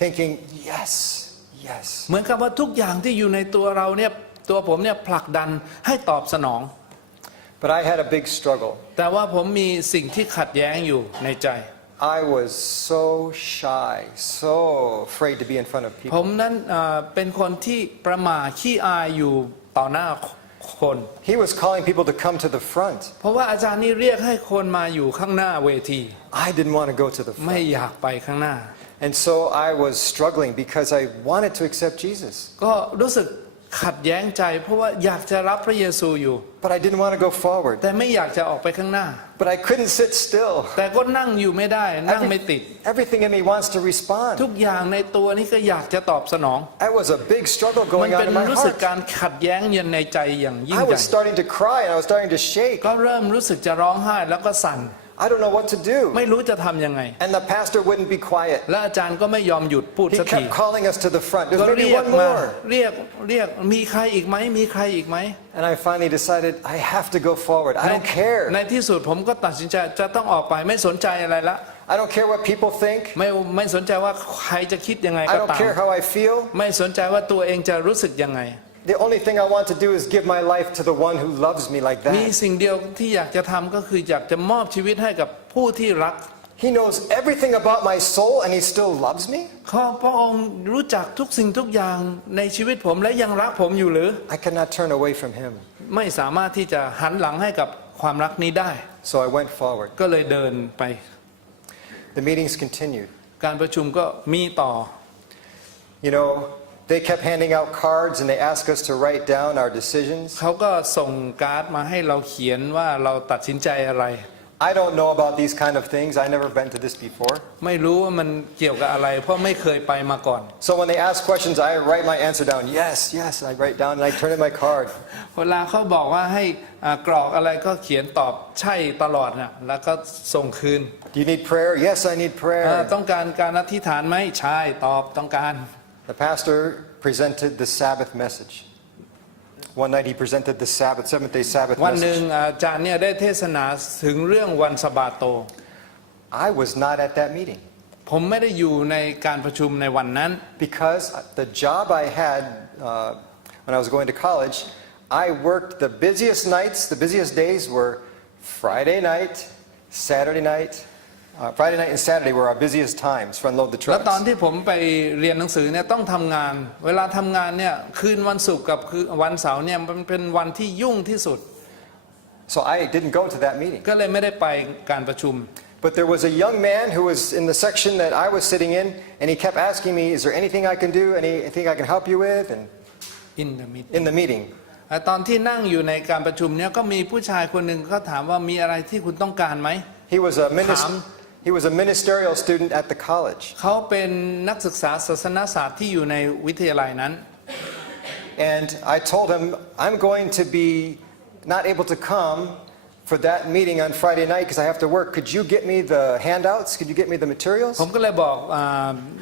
thinking, yes, yes. เหมือนกับว่าทุกอย่างที่อยู่ในตัวเราเนี่ยตัวผมเนี่ยผลักดันให้ตอบสนอง But I had a big struggle. แต่ว่าผมมีสิ่งที่ขัดแย้งอยู่ในใจ I was so shy, so afraid to be in front of ผ people. มนั้นเป็นคนที่ประหม่าขี้อายอยู่ต่อหน้าคน He was calling people to come to the front. เพราะว่าอาจารย์นี่เรียกให้คนมาอยู่ข้างหน้าเวที I didn't want to go to the ไม่ front. อยากไปข้างหน้า And so I was struggling because I wanted to accept Jesus. ก็รู้สึกขัดแย้งใจเพราะว่าอยากจะรับพระเยซูอยู่ But I didn't want to go forward. แต่ไม่อยากจะออกไปข้างหน้า But I couldn't sit still. แต่ก็นั่งอยู่ไม่ได้นั่งไม่ติด Everything in me wants to respond. ทุกอย่างในตัวนี้ก็อยากจะตอบสนอง That was a big struggle มัน going on เป็น in my รู้สึก heart. การขัดแย้งเย็นในใจอย่างยิ่ง I ใหญ่ was starting to cry and I was starting to shake. ก็เริ่มรู้สึกจะร้องไห้แล้วก็สั่น I don't know what to do. ไม่รู้จะทำยังไง And the pastor wouldn't be quiet. และอาจารย์ก็ไม่ยอมหยุดพูด He สักที kept calling us to the front. ก็ There's เรี maybe ยก one มา more. เรียกมีใครอีกไหมมีใครอีกไหม And I finally decided I have to go forward. I don't care. ในที่สุดผมก็ตัดสินใจจะต้องออกไปไม่สนใจอะไรละ I don't care what people think. ไม่สนใจว่าใครจะคิดยังไง I ก็ don't ตาม care how I feel. ไม่สนใจว่าตัวเองจะรู้สึกยังไง The only thing I want to do is give my life to the one who loves me like มี that. สิ่งเดียวที่อยากจะทำก็คืออยากจะมอบชีวิตให้กับผู้ที่รัก He knows everything about my soul and he still loves me? พระองค์รู้จักทุกสิ่งทุกอย่างในชีวิตผมและยังรักผมอยู่หรือ I cannot turn away from him. ไม่สามารถที่จะหันหลังให้กับความรักนี้ได้ So I went forward. ก็เลยเดินไป The meetings continued. การประชุมก็มีต่อ You know, they kept handing out cards and they asked us to write down our decisions. เขาก็ส่งการ์ดมาให้เราเขียนว่าเราตัดสินใจอะไร I don't know about these kind of things. I never been to this before. ไม่รู้ว่ามันเกี่ยวกับอะไร เพราะไม่เคยไปมาก่อน So when they ask questions, I write my answer down. Yes, yes. I write down and I turn in my card. เวลาเขาบอกว่าให้กรอกอะไรก็เขียนตอบใช่ตลอดนะแล้วก็ส่งคืน Do you need prayer? Yes, I need prayer. ต้องการการอธิษฐานไหมใช่ตอบต้องการ The pastor presented the Sabbath message. One night he presented the Sabbath, Seventh-day Sabbath วันหนึ่ง message. อาจารย์เนี่ยได้เทศนาถึงเรื่องวันสะบาโต I was not at that meeting ผมไม่ได้อยู่ในการประชุมในวันนั้น because the job I had when I was going to college, I worked the busiest nights, the busiest days were Friday night, Saturday night. Friday night and Saturday were our busiest times for unload the แล้วตอน trucks. ที่ผมไปเรียนหนังสือเนี่ยต้องทำงาน เวลาทำงานเนี่ยคืนวันศุกร์กับคืนวันเสาร์เนี่ยมันเป็นวันที่ยุ่งที่สุด So I didn't go to that meeting. ก็เลยไม่ได้ไปการประชุม But there was a young man who was in the section that I was sitting in, and he kept asking me, "Is there anything I can do? Anything I can help you with?" And in the meeting. ตอนที่นั่งอยู่ในการประชุมเนี่ยก็มีผู้ชายคนหนึ่งก็ถามว่ามีอะไรที่คุณต้องการไหม He was a ministerial student at the college. เขาเป็นนักศึกษาศาสนศาสตร์ที่อยู่ในวิทยาลัยนั้น And I told him, "I'm going to be not able to come for that meeting on Friday night because I have to work. Could you get me the handouts? Could you get me the materials?" ผมก็เลยบอก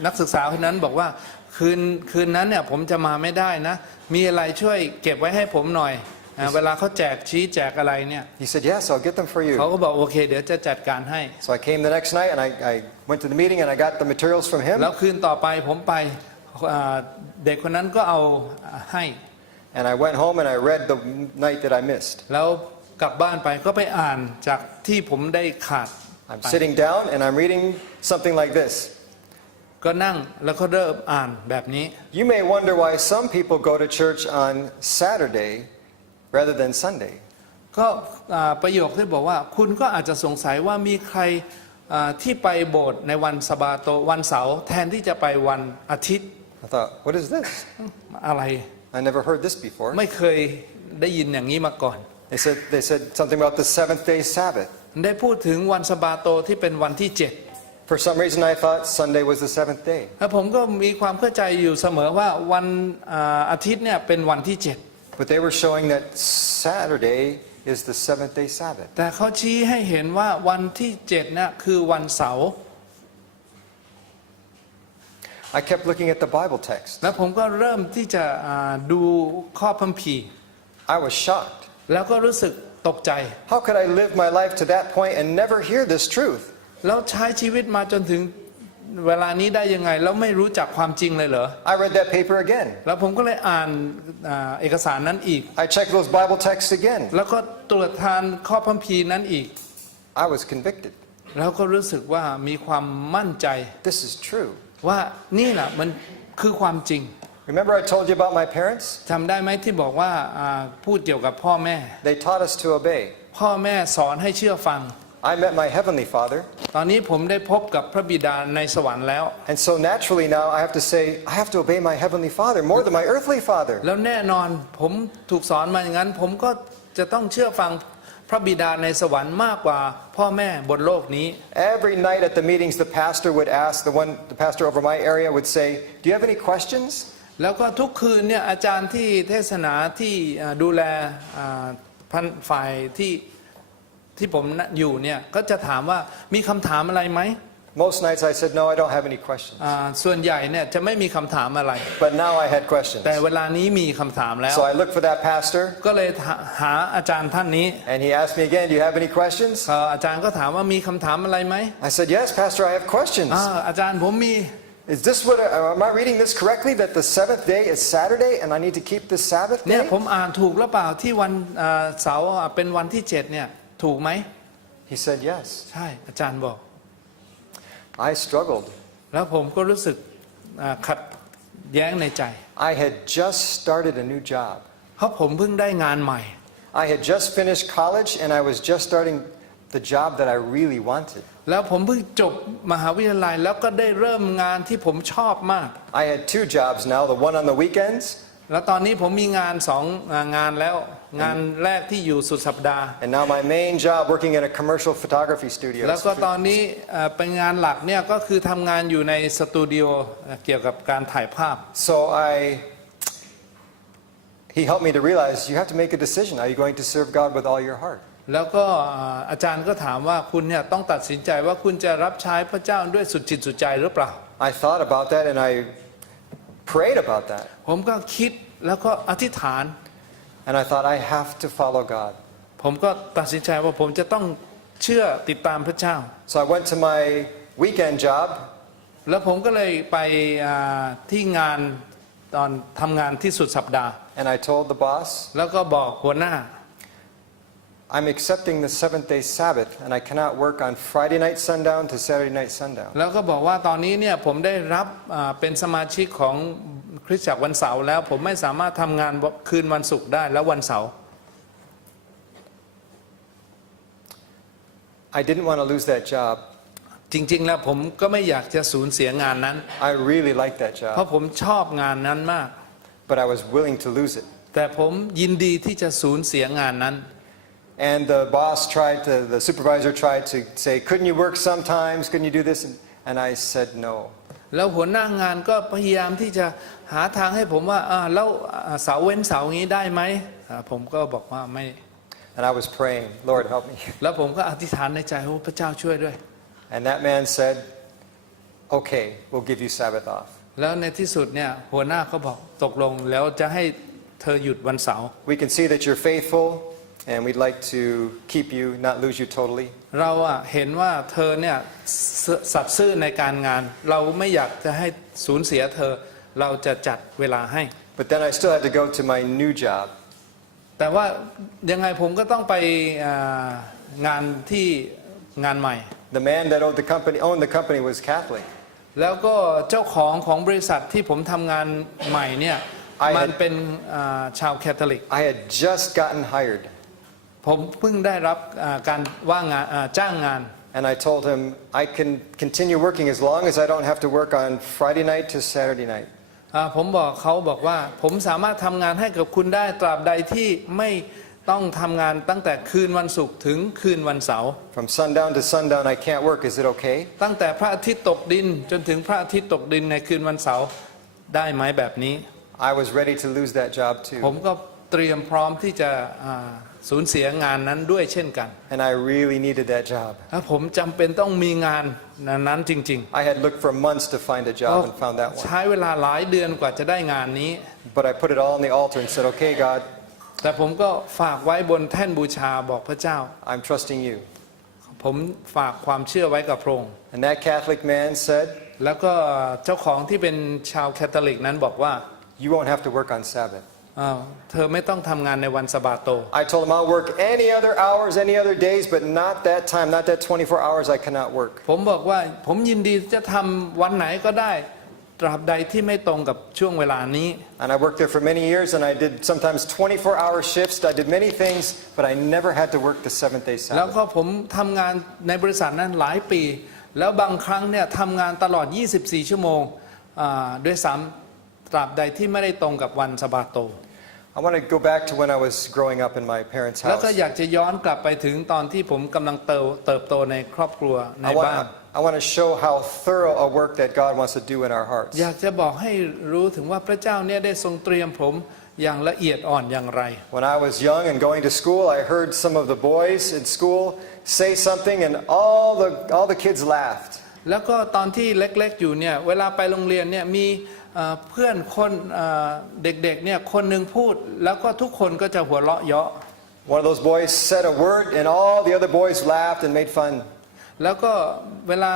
นักศึกษาคนนั้นบอกว่าคืนนั้นเนี่ยผมจะมาไม่ได้นะมีอะไรช่วยเก็บไว้ให้ผมหน่อยเวลาเขาแจกชี้แจกอะไรเนี่ย He said, "Yes, I'll get them for you." เขาก็บอกโอเคเดี๋ยวจะจัดการให้ So I came the next night and I went to the meeting and I got the materials from him. แล้วคืนต่อไปผมไปเด็กคนนั้นก็เอาให้ And I went home and I read the night that I missed. แล้วกลับบ้านไปก็ไปอ่านจากที่ผมได้ขาด I'm sitting down and I'm reading something like this. ก็นั่งแล้วก็เริ่มอ่านแบบนี้ You may wonder why some people go to church on Saturday rather than Sunday. ก็ประโยคที่บอกว่าคุณก็อาจจะสงสัยว่ามีใครที่ไปโบสถ์ในวันสะบาโตวันเสาร์แทนที่จะไปวันอาทิตย์ I thought, what is this? อะไร I never heard this before. ไม่เคยได้ยินอย่างนี้มาก่อน They said something about the Seventh-day Sabbath. ได้พูดถึงวันสะบาโตที่เป็นวันที่ For some reason, I thought Sunday was the seventh day. 7แล้วผมก็มีความเข้าใจอยู่เสมอว่าวันอาทิตย์เนี่ยเป็นวันที่ But they were showing that Saturday is the seventh-day Sabbath. 7แต่เขาชี้ให้เห็นว่าวันที่7เนี่ยคือวันเสาร์ I kept looking at the Bible text. แล้วผมก็เริ่มที่จะดูข้อพระคัมภีร์ I was shocked. แล้วก็รู้สึกตกใจ How could I live my life to that point and never hear this truth? แล้วใช้ชีวิตมาจนถึงเวลานี้ได้ยังไงแล้วไม่รู้จักความจริงเลยเหรอ I read that paper again. แล้วผมก็เลยอ่านเอกสารนั้นอีก I checked those Bible texts again. แล้วก็ตรวจทานข้อพระคัมภีร์นั้นอีก I was convicted. แล้วก็รู้สึกว่ามีความมั่นใจ This is true. ว่านี่แหละมันคือความจริง Remember I told you about my parents? จำได้ไหมที่บอกว่าพูดเกี่ยวกับพ่อแม่ They taught us to obey. พ่อแม่สอนให้เชื่อฟัง I met my heavenly Father. ตอนนี้ผมได้พบกับพระบิดาในสวรรค์แล้ว And so naturally now I have to say, I have to obey my heavenly Father more than my earthly father. แล้วแน่นอนผมถูกสอนมาอย่างนั้น ผมก็จะต้องเชื่อฟังพระบิดาในสวรรค์มากกว่าพ่อแม่บนโลกนี้ Every night at the meetings, the pastor would ask, the pastor over my area would say, "Do you have any questions?" แล้วก็ทุกคืนเนี่ยอาจารย์ที่เทศนาที่ดูแลฝ่ายที่ผมอยู่เนี่ยก็จะถามว่ามีคำถามอะไรไหม Most nights I said, "No, I don't have any questions." ส่วนใหญ่เนี่ยจะไม่มีคำถามอะไร But now I had questions. แต่เวลานี้มีคำถามแล้ว So I looked for that pastor, ก็เลยหาอาจารย์ท่านนี้ and he asked me again, "Do you have any questions?" อาจารย์ก็ถามว่ามีคำถามอะไรไหม I said, "Yes, Pastor, I have questions." อาจารย์ผมมี Is this what? Am I reading this correctly? That the seventh day is Saturday, and I need to keep the Sabbath เนี่ย day? ผมอ่านถูกหรือเปล่าที่วันเสาร์เป็นวันที่7เนี่ยถูกไหม He said, "Yes." ใช่อาจารย์บอก I struggled. แล้วผมก็รู้สึกขัดแย้งในใจ I had just started a new job. เพราะผมเพิ่งได้งานใหม่ I had just finished college, and I was just starting the job that I really wanted. แล้วผมเพิ่งจบมหาวิทยาลัยแล้วก็ได้เริ่มงานที่ผมชอบมาก I had two jobs now, the one on the weekends แล้วตอนนี้ผมมีงานสองงานแล้วงานแรกที่อยู่สุดสัปดาห์ And now my main job working in a commercial photography studio. แล้วก็ตอนนี้เป็นงานหลักเนี่ยก็คือทำงานอยู่ในสตูดิโอเกี่ยวกับการถ่ายภาพ So he helped me to realize you have to make a decision. Are you going to serve God with all your heart? แล้วก็อาจารย์ก็ถามว่าคุณเนี่ยต้องตัดสินใจว่าคุณจะรับใช้พระเจ้าด้วยสุดจิตสุดใจหรือเปล่า I thought about that and I prayed about that. ผมก็คิดแล้วก็อธิษฐาน And I thought I have to follow God. ผมก็ตัดสินใจว่าผมจะต้องเชื่อติดตามพระเจ้า So I went to my weekend job. แล้วผมก็เลยไปที่งานตอนทำงานที่สุดสัปดาห์ And I told the boss, แล้วก็บอกหัวหน้า I'm accepting the seventh-day Sabbath and I cannot work on Friday night sundown to Saturday night sundown. แล้วก็บอกว่าตอนนี้เนี่ยผมได้รับเป็นสมาชิกของคริสตจักรวันเสาร์แล้วผมไม่สามารถทำงานคืนวันศุกร์ได้แล้ววันเสาร์ I didn't want to lose that job. จริงๆแล้วผมก็ไม่อยากจะสูญเสียงานนั้น I really liked that เพราะ job, ผมชอบงานนั้นมาก but I was willing to lose it. แต่ผมยินดีที่จะสูญเสียงานนั้น And the supervisor tried to say, couldn't you work sometimes? Couldn't you do this? And I said no. แล้วหัวหน้างานก็พยายามที่จะหาทางให้ผมว่าแล้วเสาร์เว้นเสาร์งี้ได้ไหมผมก็บอกว่าไม่ And I was praying, Lord, help me. แล้วผมก็อธิษฐานในใจว่าพระเจ้าช่วยด้วย And that man said, okay, we'll give you Sabbath off. แล้วในที่สุดเนี่ยหัวหน้าเขาบอกตกลงแล้วจะให้เธอหยุดวันเสาร์ We can see that you're faithful and we'd like to keep you, not lose you totally. เราเห็นว่าเธอเนี่ยสัตย์ซื่อในการงานเราไม่อยากจะให้สูญเสียเธอเราจะจัดเวลาให้ But then I still had to go to my new job. แต่ว่ายังไงผมก็ต้องไปงานที่งานใหม่ The man that owned the company was Catholic. แล้วก็เจ้าของบริษัทที่ผมทำงานใหม่เนี่ยมันเป็นชาวแคทอลิก I had just gotten hired. ผมเพิ่งได้รับการว่างงานจ้างงาน And I told him I can continue working as long as I don't have to work on Friday night to Saturday night. ผมบอกเขาบอกว่าผมสามารถทำงานให้กับคุณได้ตราบใดที่ไม่ต้องทำงานตั้งแต่คืนวันศุกร์ถึงคืนวันเสาร์ From sundown to sundown I can't work. Is it okay? ตั้งแต่พระอาทิตย์ตกดินจนถึงพระอาทิตย์ตกดินในคืนวันเสาร์ได้ไหมแบบนี้ I was ready to lose that job ผม too. ก็เตรียมพร้อมที่จะสูญเสียงานนั้นด้วยเช่นกัน And I really needed that job. และผมจำเป็นต้องมีงานนั้นจริง I had looked for months to find a ๆ job and found that ใช้ one. เวลาหลายเดือนกว่าจะได้งานนี้ But I put it all on the altar and said, okay, God, แต่ผมก็ฝากไว้บนแท่นบูชาบอกพระเจ้า I'm trusting you. ผมฝากความเชื่อไว้กับพระองค์ And that Catholic man said, แล้วก็เจ้าของที่เป็นชาวแคทอลิกนั้นบอกว่า you won't have to work on Sabbath. เธอไม่ต้องทำงานในวันสะบาโต I told him I'll work any other hours, any other days, but not that time, not that 24 hours I cannot work. ผมบอกว่าผมยินดีจะทำวันไหนก็ได้ตราบใดที่ไม่ตรงกับช่วงเวลานี้ And I worked there for many years and I did sometimes 24-hour shifts. I did many ththings, but I never had to work the seventh-day แล้ว Sabbath. ก็ผมทำงานในบริษัทนั้นหลายปี แล้วบางครั้งเนี่ยทำงานตลอด 24 ชั่วโมงด้วยซ้ำตราบใดที่ไม่ได้ตรงกับวันสะบาโต I want to go back to when I was growing up in my parents' แล้วก็ house. อยากจะย้อนกลับไปถึงตอนที่ผมกำลังเติบโตในครอบครัวในบ้าน I want to show how thorough a work that God wants to do in our hearts. อยากจะบอกให้รู้ถึงว่าพระเจ้าเนี่ยได้ทรงเตรียมผมอย่างละเอียดอ่อนอย่างไร When I was young and going to school, I heard some of the boys in school say something and all the kids laughed. แล้วก็ตอนที่เล็กๆอยู่เนี่ยเวลาไปโรงเรียนเนี่ยมีเพื่อนคนเด็กๆเนี่ยคนหนึ่งพูดแล้วก็ทุกคนก็จะหัวเราะเยาะ One of those boys said a word and all the other boys laughed and made fun. แล้วก็เวลา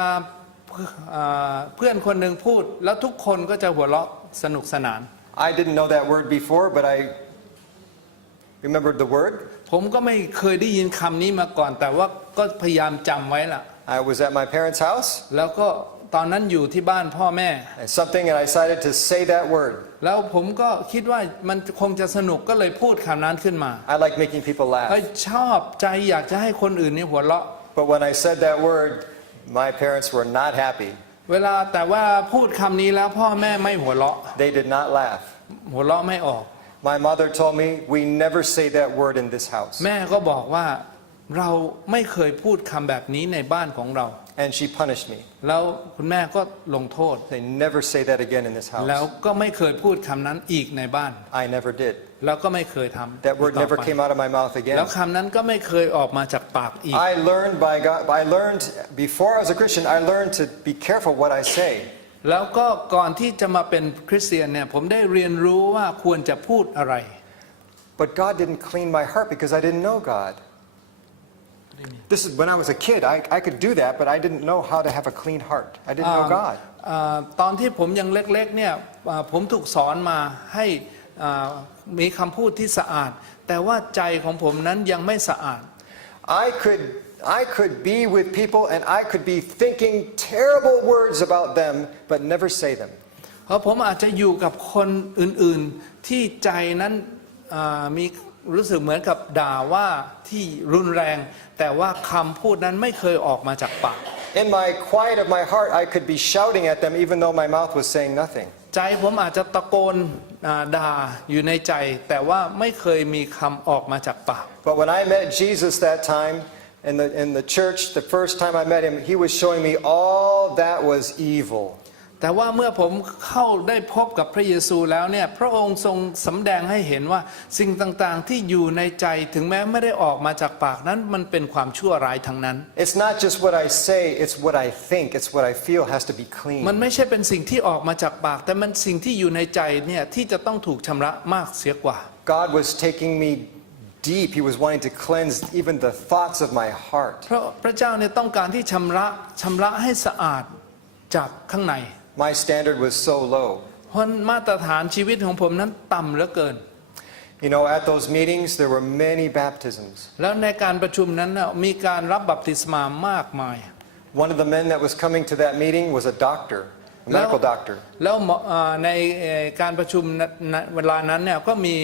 เพื่อนคนหนึ่งพูดแล้วทุกคนก็จะหัวเราะสนุกสนาน I didn't know that word before, but I remembered the word. ผมก็ไม่เคยได้ยินคำนี้มาก่อน แต่ว่าก็พยายามจำไว้ล่ะ I was at my parents' house แล้วก็ตอนนั้นอยู่ที่บ้านพ่อแม่ and I decided to say that word. แล้วผมก็คิดว่ามันคงจะสนุกก็เลยพูดคำนั้นขึ้นมา I like making people laugh. ชอบใจอยากจะให้คนอื่นนี่หัวเราะ But when I said that word, my parents were not happy. แต่ว่าพูดคำนี้แล้วพ่อแม่ไม่หัวเราะ They did not laugh. หัวเราะไม่ออก My mother told me we never say that word in this house. แม่ก็บอกว่าเราไม่เคยพูดคำแบบนี้ในบ้านของเรา And she punished me. แล้วคุณแม่ก็ลงโทษ They never say that again in this แล้ว house. ก็ไม่เคยพูดคำนั้นอีกในบ้าน I never did. แล้วก็ไม่เคยทำ That word ต่อ never ไป came out of my mouth แล้ว again. คำนั้นก็ไม่เคยออกมาจากปากอีก I learned by God. I learned before I was a Christian. I learned to be careful what I say. แล้วก็ก่อนที่จะมาเป็นคริสเตียนเนี่ยผมได้เรียนรู้ว่าควรจะพูดอะไร But God didn't clean my heart because I didn't know God. This is when I was a kid. I could do that, but I didn't know how to have a clean heart. I didn't know God. ตอนที่ผมยังเล็กๆเนี่ยผมถูกสอนมาให้มีคำพูดที่สะอาดแต่ว่าใจของผมนั้นยังไม่สะอาด I could be with people and I could be thinking terrible words about them but never say them. เพราะผมอาจจะอยู่กับคนอื่นๆที่ใจนั้นมีรู้สึกเหมือนกับด่าว่าที่รุนแรงแต่ว่าคำพูดนั้นไม่เคยออกมาจากปาก In my quiet of my heart, I could be shouting at them even though my mouth was saying nothing. ใจผมอาจจะตะโกนด่าอยู่ในใจแต่ว่าไม่เคยมีคำออกมาจากปาก But when I met Jesus that time in the church, the first time I met him, he was showing me all that was evil. แต่ว่าเมื่อผมเข้าได้พบกับพระเยซูแล้วเนี่ยพระองค์ทรงสำแดงให้เห็นว่าสิ่งต่างๆที่อยู่ในใจถึงแม้ไม่ได้ออกมาจากปากนั้นมันเป็นความชั่วร้ายทั้งนั้น It's not just what I say, it's what I think, it's what I feel has to be clean. มันไม่ใช่เป็นสิ่งที่ออกมาจากปากแต่มันสิ่งที่อยู่ในใจเนี่ยที่จะต้องถูกชำระมากเสียกว่า God was taking me deep. He was wanting to cleanse even the thoughts of my heart. เพราะพระเจ้าเนี่ยต้องการที่ชำระให้สะอาดจากข้างใน My standard was so low. เพราะมาตรฐานชีวิตของผมนั้นต่ำเหลือเกิน You know, at those meetings, there were many baptisms. แล้วในการประชุมนั้นมีการรับบัพติศมามากมาย One of the men that was coming to that meeting was a doctor, a medical doctor. แล้วในการประชุมเวลานั้นเนี่ยก็มี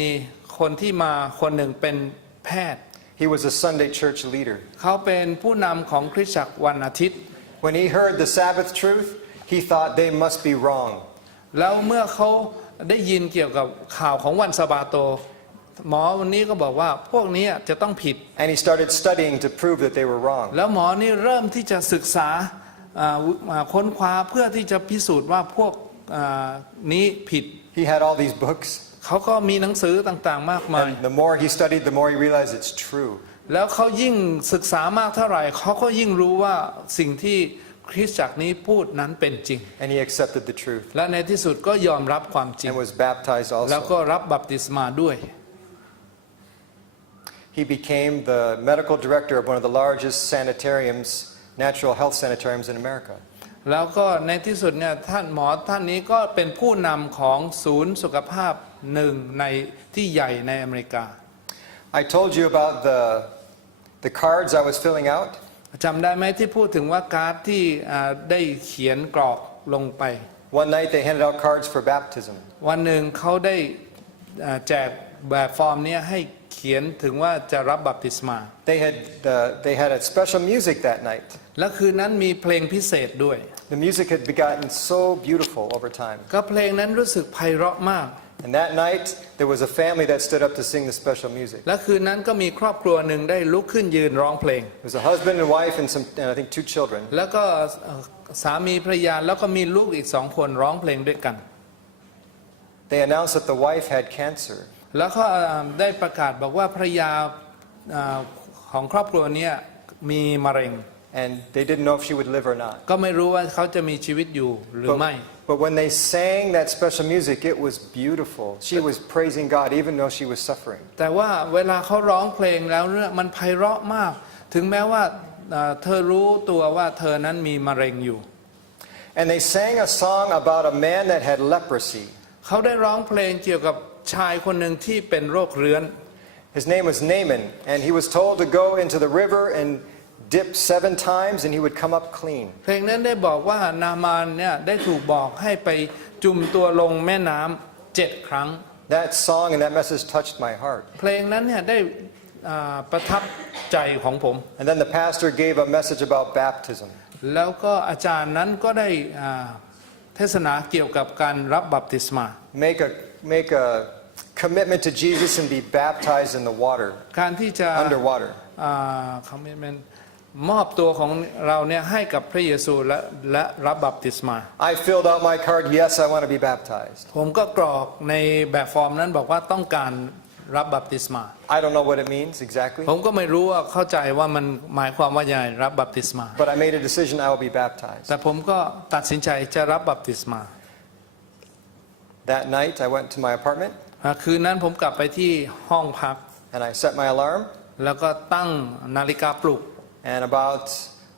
คนที่มาคนหนึ่งเป็นแพทย์ He was a Sunday church leader. เขาเป็นผู้นำของคริสตจักรวันอาทิตย์ When he heard the Sabbath truth, he thought they must be wrong. แล้วเมื่อเขาได้ยินเกี่ยวกับข่าวของวันสะบาโตหมอวันนี้ก็บอกว่าพวกนี้จะต้องผิด And he started studying to prove that they were wrong. แล้วหมอนี่เริ่มที่จะศึกษาค้นคว้าเพื่อที่จะพิสูจน์ว่าพวกนี้ผิด He had all these books. เขาก็มีหนังสือต่างๆมากมาย And the more he studied, the more he realized it's true. แล้วเขายิ่งศึกษามากเท่าไหร่เขาก็ยิ่งรู้ว่าสิ่งที่คริสตจักรนี้พูดนั้นเป็นจริง And he accepted the truth และในที่สุดก็ยอมรับความจริง and was baptized แล้ว also. ก็รับบัพติศมาด้วย He became the medical director of one of the largest sanitariums, natural health sanitariums in America. แล้วก็ในที่สุดเนี่ยท่านนี้ก็เป็นผู้นำของศูนย์สุขภาพหนึ่งในที่ใหญ่ในอเมริกา I told you about the cards I was filling out. จำได้ไหมที่พูดถึงว่าการ์ดที่ได้เขียนกรอกลงไป One night they handed out cards for baptism. วันหนึ่งเขาได้แจกแบบฟอร์มนี้ให้เขียนถึงว่าจะรับบัพติศมา They had a special music that night. และคืนนั้นมีเพลงพิเศษด้วย The music had gotten so beautiful over time. ก็เพลงนั้นรู้สึกไพเราะมาก And that night there was a family that stood up to sing the special music. และคืนนั้นก็มีครอบครัวหนึ่งได้ลุกขึ้นยืนร้องเพลง It was a husband and wife and I think 2 children. แล้วก็สามีภรรยาแล้วก็มีลูกอีก2 คนร้องเพลงด้วยกัน They announced that the wife had cancer. แล้วก็ได้ประกาศบอกว่าภรรยาของครอบครัวนี้มีมะเร็ง And they didn't know if she would live or not. ก็ไม่รู้ว่าเขาจะมีชีวิตอยู่หรือไม่ But when they sang that special music, it was beautiful. She was praising God even though she was suffering. แต่ว่าเวลาเขาร้องเพลงแล้วเนี่ยมันไพเราะมากถึงแม้ว่าเธอรู้ตัวว่าเธอนั้นมีมะเร็งอยู่ And they sang a song about a man that had leprosy. เขาได้ร้องเพลงเกี่ยวกับชายคนหนึ่งที่เป็นโรคเรื้อน His name was Naaman, and he was told to go into the river and dip 7 times and he would come up clean. เพลงนั้นได้บอกว่านามานเนี่ยได้ถูกบอกให้ไปจุ่มตัวลงแม่น้ำ7 ครั้ง That song and that message touched my heart. เพลงนั้นเนี่ยได้ประทับใจของผม And then the pastor gave a message about baptism. แล้วก็อาจารย์นั้นก็ได้เทศนาเกี่ยวกับการรับบัพติศมา make a commitment to Jesus and be baptized in the water, การที่จะ underwater. commitment มอบตัวของเราเนี่ยให้กับพระเยซูและรับบัพติศมา I filled out my card, yes, I want to be baptized. ผมก็กรอกในแบบฟอร์มนั้นบอกว่าต้องการรับบัพติศมา I don't know what it means exactly, ผมก็ไม่รู้ว่าเข้าใจว่ามันหมายความว่าอย่างไรรับบัพติศมา but I made a decision I will be baptized. แต่ผมก็ตัดสินใจจะรับบัพติศมา That night, I went to my apartment คืนนั้นผมกลับไปที่ห้องพัก and I set my alarm. แล้วก็ตั้งนาฬิกาปลุก And about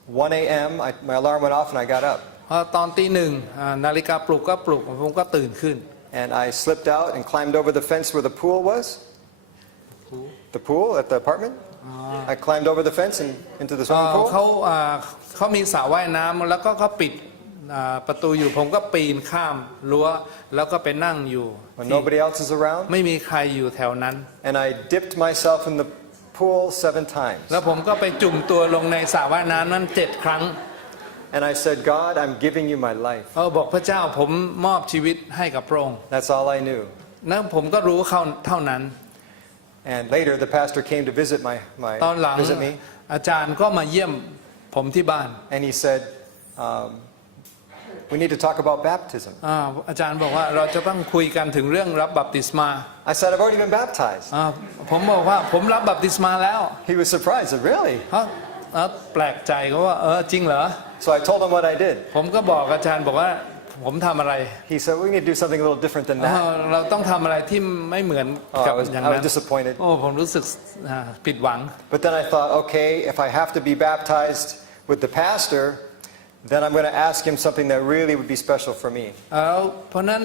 1 a.m., my alarm went off and I got up. พอตอนตีหนึ่งนาฬิกาปลุกก็ปลุกผมก็ตื่นขึ้น And I slipped out and climbed over the fence where the pool was. The pool at the apartment. I climbed over the fence and into the swimming pool. เขามีสระว่ายน้ำแล้วก็เขาปิดประตูอยู่ผมก็ปีนข้ามรั้วแล้วก็ไปนั่งอยู่ When nobody else is around. ไม่มีใครอยู่แถวนั้น And I dipped myself in the pool 7 times. แล้วผมก็ไปจุ่มตัวลงในสระว่ายน้ำนั้น7 ครั้ง And I said, God, I'm giving you my life. บอกพระเจ้าผมมอบชีวิตให้กับพระองค์ That's all I knew. นั้นผมก็รู้เท่านั้น And later, the pastor came to visit ตอนหลัง visit me. อาจารย์ก็มาเยี่ยมผมที่บ้าน And he said, we need to talk about baptism. อาจารย์บอกว่าเราจะต้องคุยกันถึงเรื่องรับบัพติศมา I said, I've already been baptized. ผมบอกว่าผมรับบัพติศมาแล้ว He was surprised. Said, really? แปลกใจก็ว่าจริงเหรอ So I told him what I did. ผมก็บอกอาจารย์บอกว่าผมทำอะไร He said, we need to do something a little different than that. เราต้องทำอะไรที่ไม่เหมือนกับอย่าง I นั้ was น disappointed. ผมรู้สึกผิดหวัง But then I thought, okay, if I have to be baptized with the pastor, then I'm going to ask him something that really would be special for me. เพราะนั้น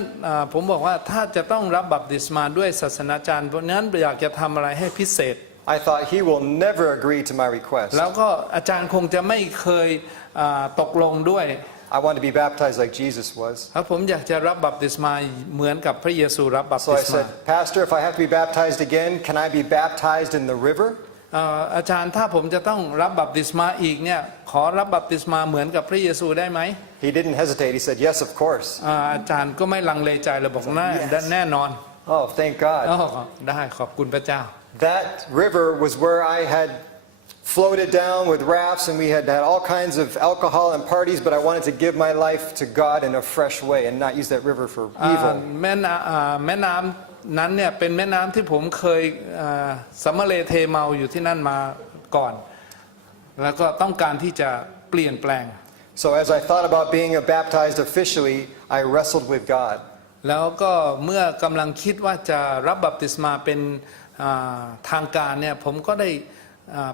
ผมบอกว่าถ้าจะต้องรับบัพติศมาด้วยศาสนาจารย์เพราะนั้นอยากจะทำอะไรให้พิเศษ I thought he will never agree to my request. แล้วก็อาจารย์คงจะไม่เคยตกลงด้วย I want to be baptized like Jesus was. แล้วผมอยากจะรับบัพติศมาเหมือนกับพระเยซูรับบัพ So ติ I ศมา said, Pastor, if I have to be baptized again, can I be baptized in the river? อาจารย์ถ้าผมจะต้องรับบัพติศมาอีกเนี่ยขอรับบัพติศมาเหมือนกับพระเยซูได้ไหม He didn't hesitate. He said, yes, of course. อาจารย์ก็ไม่ลังเลใจเลยบอกแน่นอน Oh, thank God. ได้ขอบคุณพระเจ้า That river was where I had floated down with rafts and we had had all kinds of alcohol and parties, but I wanted to give my life to God in a fresh way and not use that river for evil. แม่น้ำนั้นเนี่ยเป็นแม่น้ำที่ผมเคยสำเร็จเทเมาอยู่ที่นั่นมาก่อนแล้วก็ต้องการที่จะเปลี่ยนแปลง So as I thought about being baptized officially, I wrestled with God. แล้วก็เมื่อกำลังคิดว่าจะรับบัพติศมาเป็นทางการเนี่ยผมก็ได้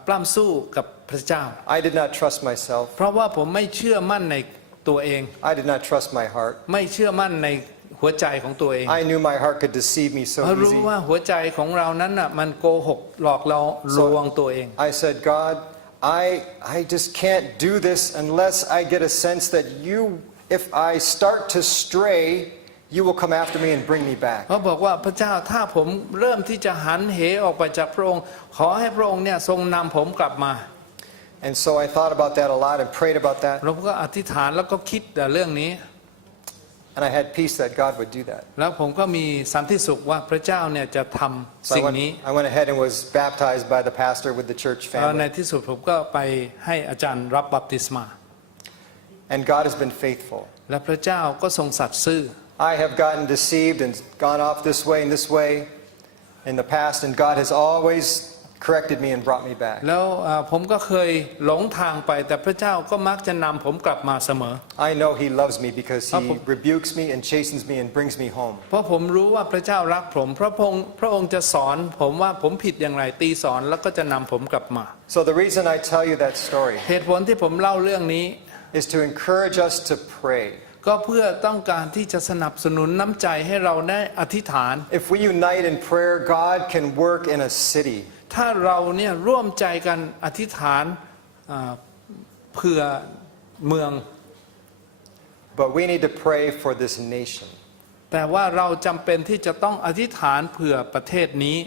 ปล้ำสู้กับพระเจ้า I did not trust myself. เพราะว่าผมไม่เชื่อมั่นในตัวเอง I did not trust my heart. ไม่เชื่อมั่นในหัวใจของตัวเอง I knew my heart could deceive me so รู้ easy. ว่าหัวใจของเรานั้นน่ะมันโกหกหลอกเราลวงตัวเอง I said, God, I just can't do this unless I get a sense that you, if I start to stray, you will come after me and bring me back. เขาบอกว่าพระเจ้าถ้าผมเริ่มที่จะหันเหออกไปจากพระองค์ขอให้พระองค์เนี่ยทรงนำผมกลับมา And so I thought about that a lot and prayed about that. เราก็อธิษฐานแล้วก็คิดแต่เรื่องนี้ And I had peace that God would do that. แล้วผมก็มีสันติสุขว่าพระเจ้าเนี่ยจะทำ So สิ่งนี้ I went ahead and was baptized by the pastor with the church แล้วใน family. ที่สุดผมก็ไปให้อาจารย์รับบัพติศมา And God has been faithful. และพระเจ้าก็ทรงสัตย์ซื่อ I have gotten deceived and gone off this way and this way in the past, and God has always corrected me and brought me back. แล้วผมก็เคยหลงทางไปแต่พระเจ้าก็มักจะนำผมกลับมาเสมอ I know He loves me because He rebukes me and chastens me and brings me home. เพราะผมรู้ว่าพระเจ้ารักผมพระองค์จะสอนผมว่าผมผิดอย่างไรตีสอนแล้วก็จะนำผมกลับมา So the reason I tell you that story เหตุผลที่ผมเล่าเรื่องนี้ is to encourage us to pray. ก็เพื่อต้องการที่จะสนับสนุนน้ำใจให้เราได้อธิษฐาน If we unite in prayer, God can work in a city. ถ้าเราเนี่ยร่วมใจกันอธิษฐานเพื่อเมือง But we need to pray for this nation. แต่ว่าเราจำเป็นที่จะต้องอธิษฐานเพื่อประเทศนี้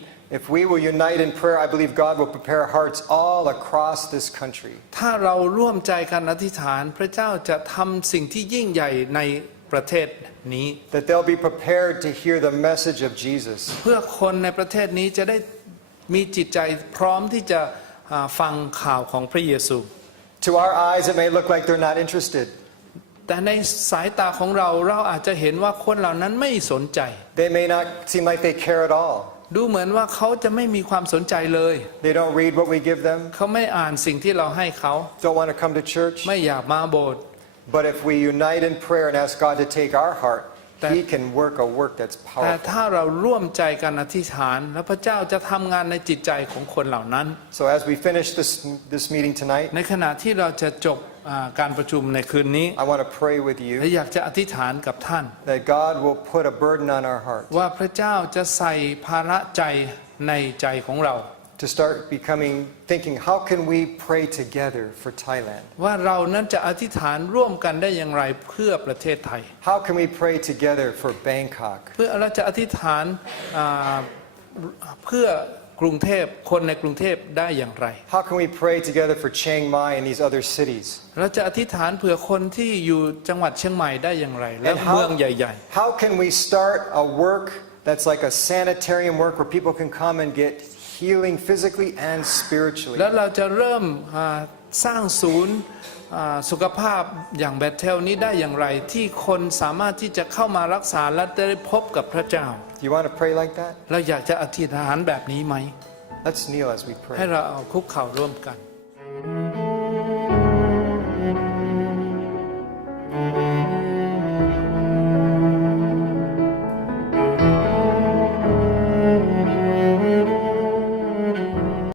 If we will unite in prayer, I believe God will prepare hearts all across this country. ถ้าเราร่วมใจกันอธิษฐานพระเจ้าจะทำสิ่งที่ยิ่งใหญ่ใน ประเทศนี้ that they'll be prepared to hear the message of Jesus. เพื่อคนในประเทศนี้จะได้มีจิตใจพร้อมที่จะฟังข่าวของพระเยซู To our eyes, it may look like they're not interested. แต่ในสายตาของเราอาจจะเห็นว่าคนเหล่านั้นไม่สนใจ They may not seem like they care at all. ดูเหมือนว่าเขาจะไม่มีความสนใจเลย They don't read what we give them, เขาไม่อ่านสิ่งที่เราให้เขา don't want to come to church. ไม่อยากมาโบสถ์ But if we unite in prayer and ask God to take our heart, He can work a work that's แต่ powerful. ถ้าเราร่วมใจกันอธิษฐานแล้วพระเจ้าจะทำงานในจิตใจของคนเหล่านั้น So as we finish this meeting tonight, ในขณะที่เราจะจบการประชุมในคืนนี้ I want to pray with และ you อยากจะอธิษฐานกับท่าน that God will put a burden on our heart ว่าพระเจ้าจะใส่ภาระใจในใจของเรา to start thinking, how can we pray together for Thailand? ว่าเรานั้นจะอธิษฐานร่วมกันได้อย่างไรเพื่อประเทศไทย How can we pray together for Bangkok? เพื่อเราจะอธิษฐานเพื่อกรุงเทพคนในกรุงเทพได้อย่างไร How can we pray together for Chiang Mai and these other cities? เราจะอธิษฐานเผื่อคนที่อยู่จังหวัดเชียงใหม่ได้อย่างไรและ And เมืองใหญ่ how can we start a work that's like a sanitarium work where people can come and get healing physically and ๆ spiritually? แล้วเราจะเริ่มสร้างศูนย์สุขภาพอย่างแบทเทลนี้ได้อย่างไรที่คนสามารถที่จะเข้ามารักษาและได้พบกับพระเจ้า Do you want to pray like that? เราอยากจะอธิษฐานแบบนี้ไหม Let's kneel as we ให้ pray. เราเอาคุกเข่าร่วมกัน